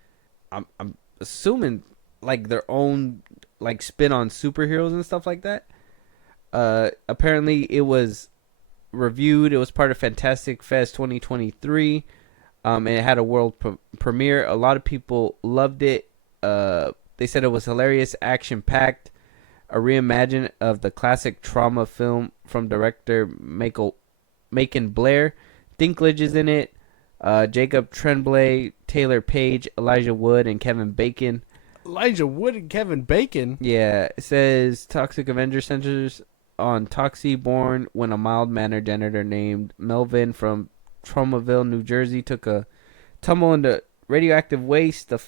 I'm assuming, like, their own, like, spin on superheroes and stuff like that. Apparently it was reviewed. It was part of Fantastic Fest 2023. And it had a world premiere. A lot of people loved it. They said it was hilarious, action-packed, a reimagining of the classic trauma film from director Macon Blair. Dinklage is in it. Jacob Tremblay, Taylor Page, Elijah Wood, and Kevin Bacon. Elijah Wood and Kevin Bacon? Yeah, it says Toxic Avenger centers on Toxie, born when a mild-mannered janitor named Melvin from Tromaville, New Jersey, took a tumble into radioactive waste. The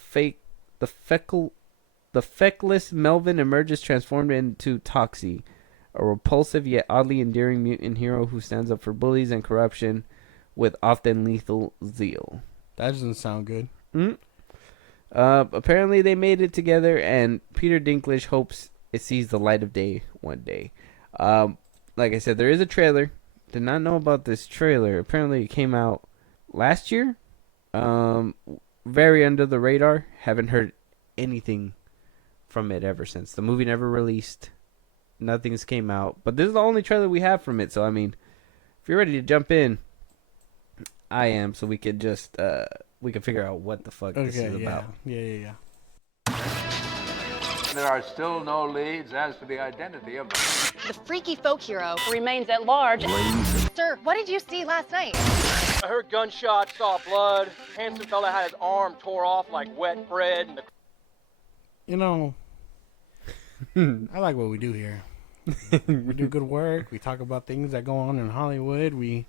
feckless Melvin emerges transformed into Toxie, a repulsive yet oddly endearing mutant hero who stands up for bullies and corruption with often lethal zeal. That doesn't sound good. Apparently they made it together, and Peter Dinklage hopes it sees the light of day one day. Like I said, there is a trailer. Did not know about this trailer. Apparently it came out last year. Very under the radar. Haven't heard anything from it ever since. The movie never released. Nothing's came out. But this is the only trailer we have from it. So, I mean, if you're ready to jump in, I am. So we could just, we can figure out what the fuck this is about. Yeah. There are still no leads as to the identity of The freaky folk hero remains at large. Sir, what did you see last night? I heard gunshots, saw blood. Handsome fella had his arm tore off like wet bread. And You know, I like what we do here. We do good work. We talk about things that go on in Hollywood. We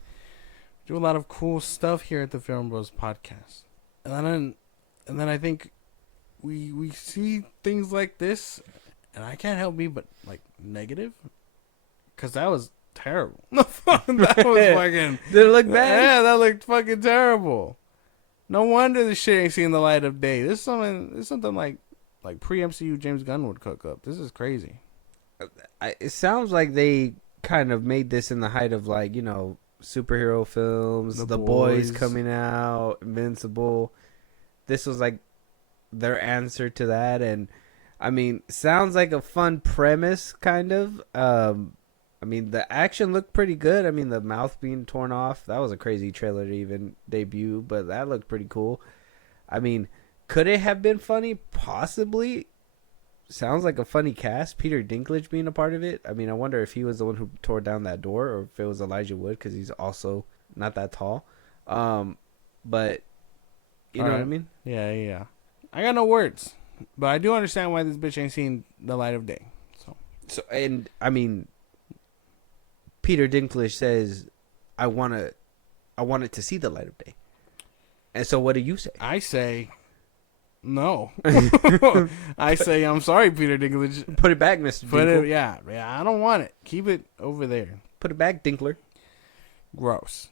do a lot of cool stuff here at the FilmBros podcast. And then I think we see things like this, and I can't help me but, like, negative. Because that was terrible. That was fucking... Did it look bad? Yeah, that looked fucking terrible. No wonder this shit ain't seen the light of day. This is something like pre-MCU James Gunn would cook up. This is crazy. It sounds like they kind of made this in the height of, like, you know, superhero films, The Boys coming out, Invincible. This was like their answer to that, and I mean, sounds like a fun premise, kind of. I mean, the action looked pretty good. I mean, the mouth being torn off, that was a crazy trailer to even debut, but that looked pretty cool. I mean, could it have been funny? Possibly. Sounds like a funny cast. Peter Dinklage being a part of it. I mean, I wonder if he was the one who tore down that door, or if it was Elijah Wood, because he's also not that tall. But you know what I mean? Yeah. I got no words, but I do understand why this bitch ain't seen the light of day. So, and I mean, Peter Dinklage says, "I want it to see the light of day." And so, what do you say? I say, no. I say, I'm sorry, Peter Dinklage. Put it back, Mr. Dinkle. Yeah. I don't want it. Keep it over there. Put it back, Dinkler. Gross.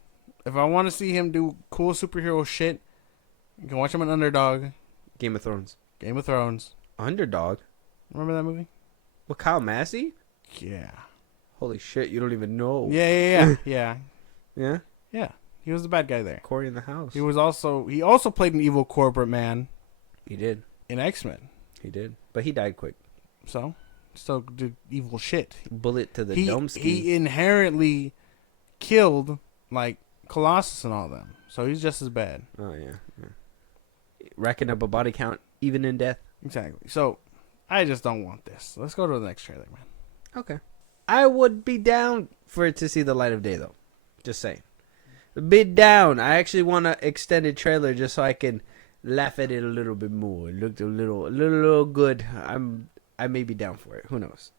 If I want to see him do cool superhero shit, you can watch him on Underdog. Game of Thrones. Underdog? Remember that movie? With Kyle Massey? Yeah. Holy shit, you don't even know. Yeah. Yeah? Yeah. He was the bad guy there. Corey in the House. He also played an evil corporate man. He did. In X-Men. He did. But he died quick. So, still did evil shit. Bullet to the dome ski. He inherently killed, like, Colossus and all them. So he's just as bad. Oh, yeah. Racking up a body count, even in death. Exactly. So, I just don't want this. Let's go to the next trailer, man. Okay. I would be down for it to see the light of day, though. Just saying. Be down. I actually want an extended trailer just so I can laugh at it a little bit more. It looked a little good. I may be down for it. Who knows?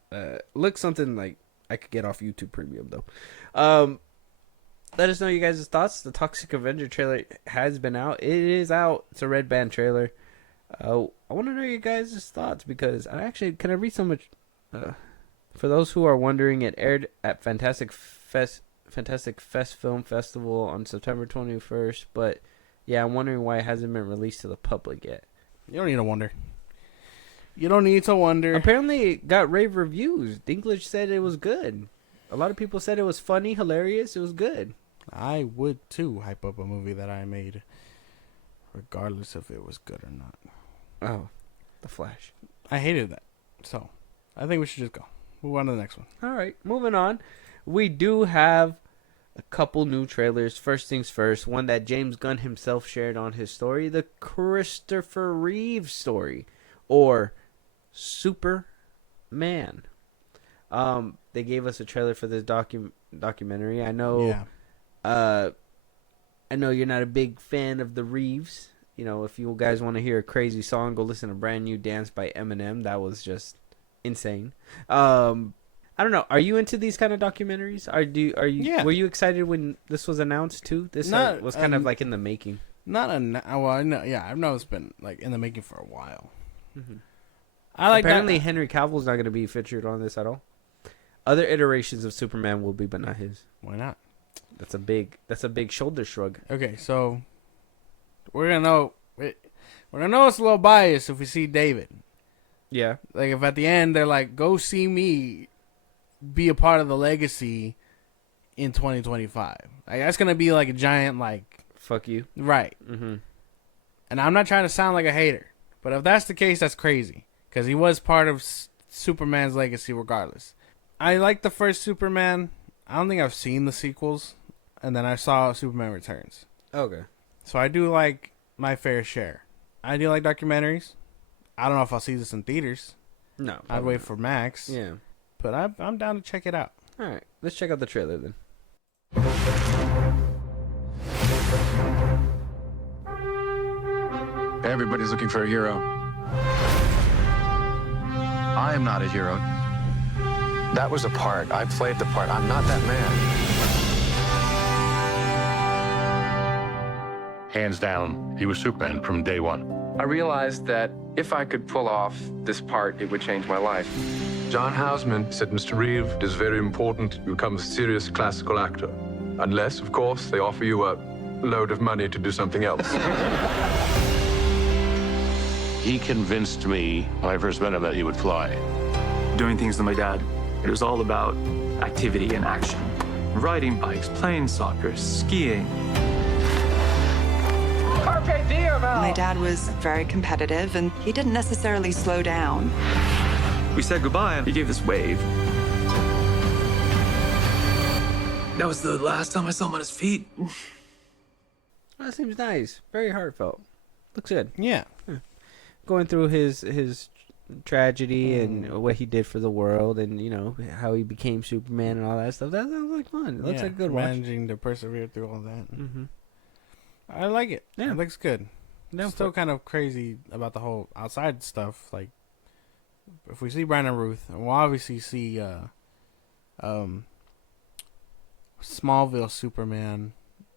Looks something like I could get off YouTube Premium, though. Let us know you guys' thoughts. The Toxic Avenger trailer has been out. It is out. It's a red band trailer. I want to know your guys' thoughts because can I read so much? For those who are wondering, it aired at Fantastic Fest Film Festival on September 21st. But yeah, I'm wondering why it hasn't been released to the public yet. You don't need to wonder. You don't need to wonder. Apparently, it got rave reviews. Dinklage said it was good. A lot of people said it was funny, hilarious. It was good. I would too hype up a movie that I made, regardless if it was good or not. Oh, The Flash. I hated that. So, I think we should just go. Move on to the next one. All right, moving on. We do have a couple new trailers. First things first, one that James Gunn himself shared on his story, the Christopher Reeve story, or Superman. They gave us a trailer for this documentary. I know. Yeah. I know you're not a big fan of the Reeves. You know, if you guys want to hear a crazy song, go listen to Brand New Dance by Eminem. That was just insane. I don't know. Are you into these kind of documentaries? Are you? Yeah. Were you excited when this was announced too? This was kind of like in the making. I know. Yeah, I know it's been like in the making for a while. Mm-hmm. I like Apparently, that. Henry Cavill's not going to be featured on this at all. Other iterations of Superman will be, but not his. Why not? That's a big shoulder shrug. Okay, so we're gonna know it's a little biased if we see David. Yeah. Like if at the end they're like, "Go see me be a part of the legacy in 2025." Like that's gonna be like a giant like fuck you. Right. Mm-hmm. And I'm not trying to sound like a hater, but if that's the case, that's crazy because he was part of Superman's legacy regardless. I like the first Superman. I don't think I've seen the sequels, and then I saw Superman Returns. Okay. So I do like my fair share. I do like documentaries. I don't know if I'll see this in theaters. No. I'd wait for Max. Yeah. But I'm down to check it out. All right. Let's check out the trailer then. Everybody's looking for a hero. I am not a hero. That was a part. I played the part. I'm not that man. Hands down, he was Superman from day one. I realized that if I could pull off this part, it would change my life. John Houseman said, Mr. Reeve, it is very important to become a serious classical actor. Unless, of course, they offer you a load of money to do something else. He convinced me when I first met him that he would fly. Doing things with my dad. It was all about activity and action. Riding bikes, playing soccer, skiing. Carpe diem, Al! My dad was very competitive, and he didn't necessarily slow down. We said goodbye, and he gave this wave. That was the last time I saw him on his feet. That seems nice. Very heartfelt. Looks good. Yeah. Going through his tragedy and what he did for the world, and you know how he became Superman and all that stuff. That sounds like fun. It looks like a good watch. Managing to persevere through all that. Mm-hmm. I like it. Yeah. It looks good. No, Still kind of crazy about the whole outside stuff. Like, if we see Brandon Ruth, and we'll obviously see Smallville Superman.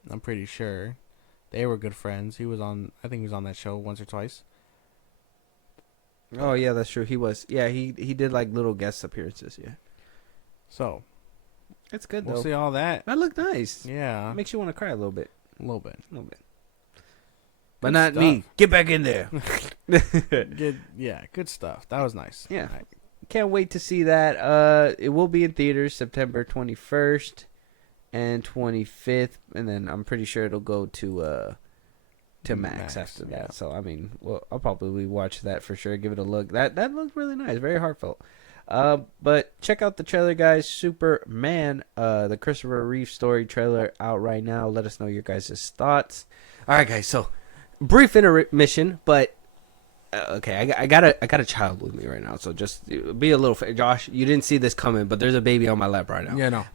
I'm pretty sure they were good friends. I think he was on that show once or twice. Oh yeah, that's true. He was. Yeah, he did like little guest appearances. Yeah. So it's good. We'll though. see all that. That looked nice. Yeah. Makes you want to cry a little bit. A little bit. But Good not stuff. me. Get back in there. Good stuff. That was nice. Yeah. Can't wait to see that. It will be in theaters September 21st and 25th, and then I'm pretty sure it'll go to Max after that. Yeah. So I mean, well, I'll probably watch that for sure. Give it a look. That looked really nice. Very heartfelt. But check out the trailer, guys. Superman, the Christopher Reeve story trailer out right now. Let us know your guys' thoughts. All right, guys. So brief intermission, but okay, I got a child with me right now, so just be a little. Josh, you didn't see this coming, but there's a baby on my lap right now. Yeah, no.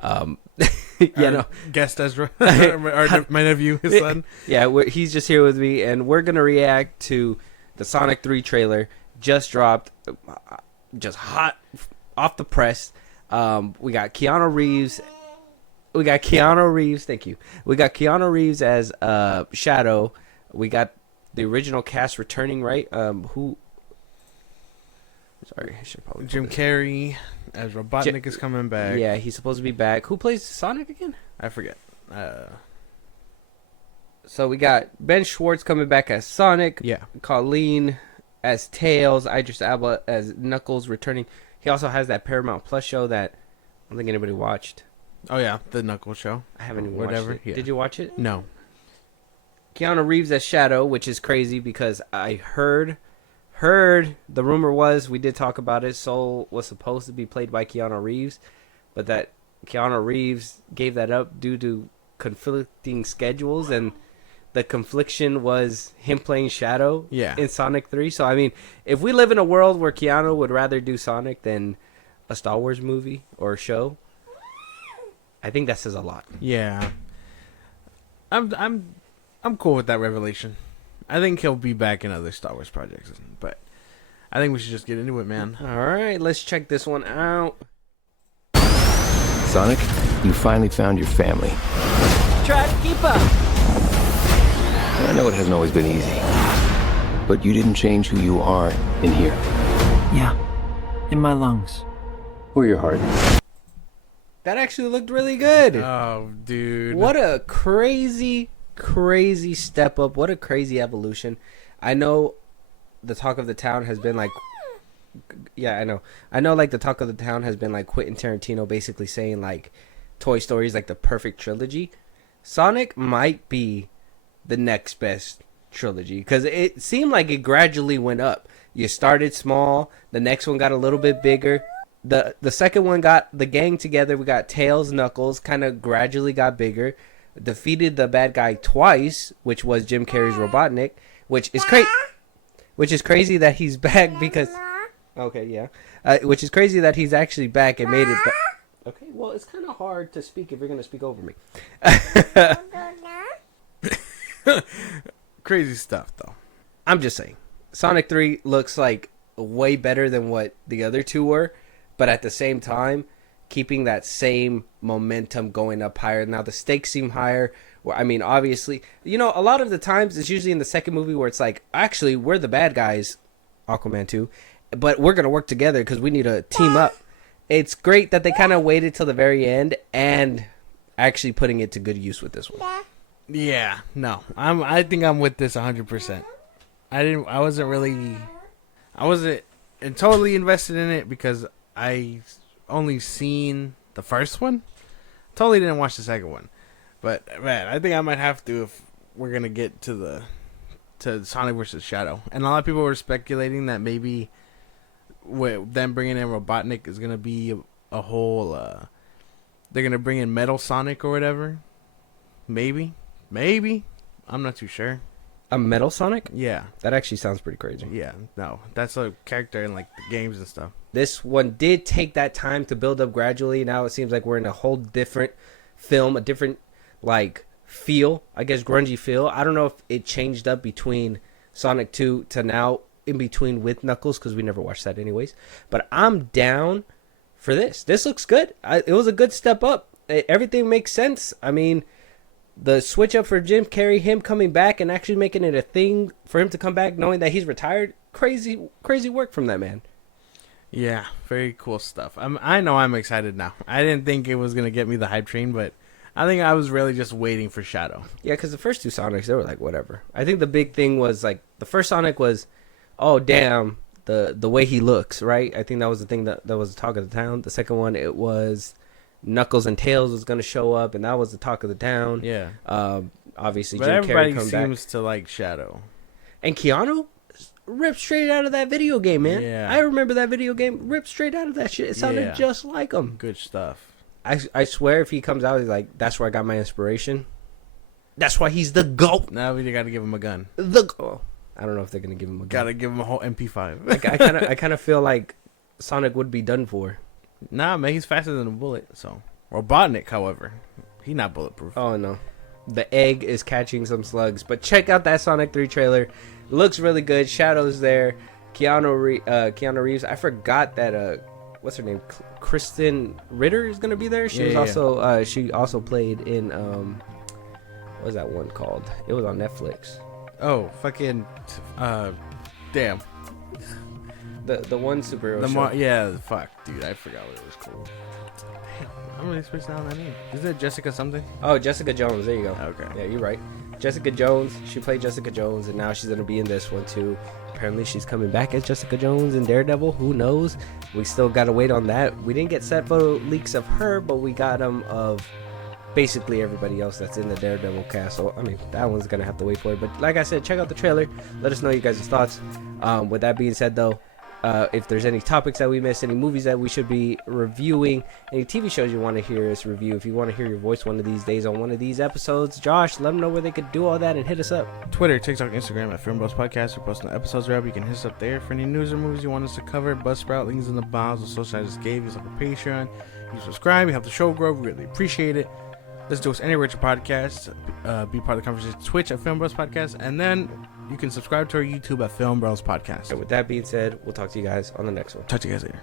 Yeah, no. Guest Ezra, or my nephew, his son. Yeah, he's just here with me, and we're gonna react to the Sonic 3 trailer. Just dropped, just hot off the press. We got Keanu Reeves. Thank you. We got Keanu Reeves as Shadow. We got the original cast returning, right? Sorry, I should probably. Jim Carrey as Robotnik is coming back. Yeah, he's supposed to be back. Who plays Sonic again? I forget. So we got Ben Schwartz coming back as Sonic. Yeah. Colleen as Tails. Idris Elba as Knuckles returning. He also has that Paramount Plus show that I don't think anybody watched. Oh yeah, the Knuckles show. I haven't even watched it. Yeah. Did you watch it? No. Keanu Reeves as Shadow, which is crazy because I heard the rumor was, we did talk about it, Soul was supposed to be played by Keanu Reeves, but that Keanu Reeves gave that up due to conflicting schedules, and the confliction was him playing Shadow in Sonic 3. So I mean, if we live in a world where Keanu would rather do Sonic than a Star Wars movie or show, I think that says a lot. Yeah. I'm cool with that revelation. I think he'll be back in other Star Wars projects, but I think we should just get into it, man. All right, let's check this one out. Sonic, you finally found your family. Try to keep up. I know it hasn't always been easy, but you didn't change who you are in here. Yeah, in my lungs. Or your heart. That actually looked really good. Oh, dude. What a crazy step up. What a crazy evolution. I know the talk of the town has been like, I know like the talk of the town has been like Quentin Tarantino basically saying like Toy Story is like the perfect trilogy. Sonic might be the next best trilogy because it seemed like it gradually went up. You started small, the next one got a little bit bigger. The second one got the gang together. We got Tails, Knuckles, kind of gradually got bigger. Defeated the bad guy twice, which was Jim Carrey's Robotnik, which is crazy that he's back because which is crazy that he's actually back and made it back. Okay, well, it's kind of hard to speak if you're going to speak over me. Crazy stuff, though. I'm just saying. Sonic 3 looks like way better than what the other two were, but at the same time, keeping that same momentum going up higher. Now, the stakes seem higher. I mean, obviously, a lot of the times it's usually in the second movie where it's like, actually, we're the bad guys, Aquaman 2, but we're going to work together because we need to team up. It's great that they kind of waited till the very end and actually putting it to good use with this one. Yeah, no. I think I'm with this 100%. I wasn't totally invested in it because I only seen the first one. Totally didn't watch the second one. But man, I think I might have to if we're gonna get to Sonic versus Shadow. And a lot of people were speculating that maybe with them bringing in Robotnik is gonna be a whole. They're gonna bring in Metal Sonic or whatever. Maybe. I'm not too sure. A Metal Sonic? Yeah. That actually sounds pretty crazy. Yeah, no. That's a character in like the games and stuff. This one did take that time to build up gradually. Now it seems like we're in a whole different film, a different like feel, I guess grungy feel. I don't know if it changed up between Sonic 2 to now in between with Knuckles because we never watched that anyways. But I'm down for this. This looks good. It was a good step up. Everything makes sense. I mean, the switch up for Jim Carrey, him coming back and actually making it a thing for him to come back knowing that he's retired, crazy work from that man. Yeah, very cool stuff. I know I'm excited now. I didn't think it was going to get me the hype train, but I think I was really just waiting for Shadow. Yeah, because the first two Sonics, they were like, whatever. I think the big thing was, like, the first Sonic was, oh, damn, the way he looks, right? I think that was the thing that was the talk of the town. The second one, it was Knuckles and Tails was going to show up, and that was the talk of the town. Yeah. Obviously, but Jim everybody Carrey comes back. seems to like Shadow. And Keanu ripped straight out of that video game, man. Yeah. I remember that video game ripped straight out of that shit. It sounded just like him. Good stuff. I swear if he comes out, he's like, that's where I got my inspiration. That's why he's the GOAT. Now we got to give him a gun. The GOAT. I don't know if they're gonna give him a gun. Gotta give him a whole MP5. Like, I kind of feel like Sonic would be done for. Nah, man, he's faster than a bullet. So Robotnik, however, he not bulletproof. Oh no, the egg is catching some slugs. But check out that Sonic 3 trailer. Looks really good. Shadows there. Keanu Reeves. I forgot that. What's her name? Kristen Ritter is gonna be there. She also played in what was that one called? It was on Netflix. Oh, fucking damn. The one superhero show. Fuck, dude, I forgot what it was called. Damn, I'm really spacing out on that name. Is it Jessica something? Oh, Jessica Jones. There you go. Okay. Yeah, you're right. Jessica Jones. She played Jessica Jones, and now she's gonna be in this one too. Apparently, she's coming back as Jessica Jones in Daredevil. Who knows? We still gotta wait on that. We didn't get set photo leaks of her, but we got them of basically everybody else that's in the Daredevil cast. So I mean, that one's gonna have to wait for it. But like I said, check out the trailer. Let us know you guys' thoughts. With that being said, though, if there's any topics that we missed, any movies that we should be reviewing, any TV shows you want to hear us review, if you want to hear your voice one of these days on one of these episodes, Josh, let them know where they could do all that and hit us up. Twitter, TikTok, Instagram at FilmBros Podcast. We're posting the episodes up. You can hit us up there for any news or movies you want us to cover. Buzzsprout, links in the bios. The social I just gave you, like a Patreon. You subscribe, you help the show grow. We really appreciate it. Let's do us anywhere at your podcast. Be part of the conversation. Twitch at FilmBros Podcast, and then you can subscribe to our YouTube at FilmBros Podcast. And with that being said, we'll talk to you guys on the next one. Talk to you guys later.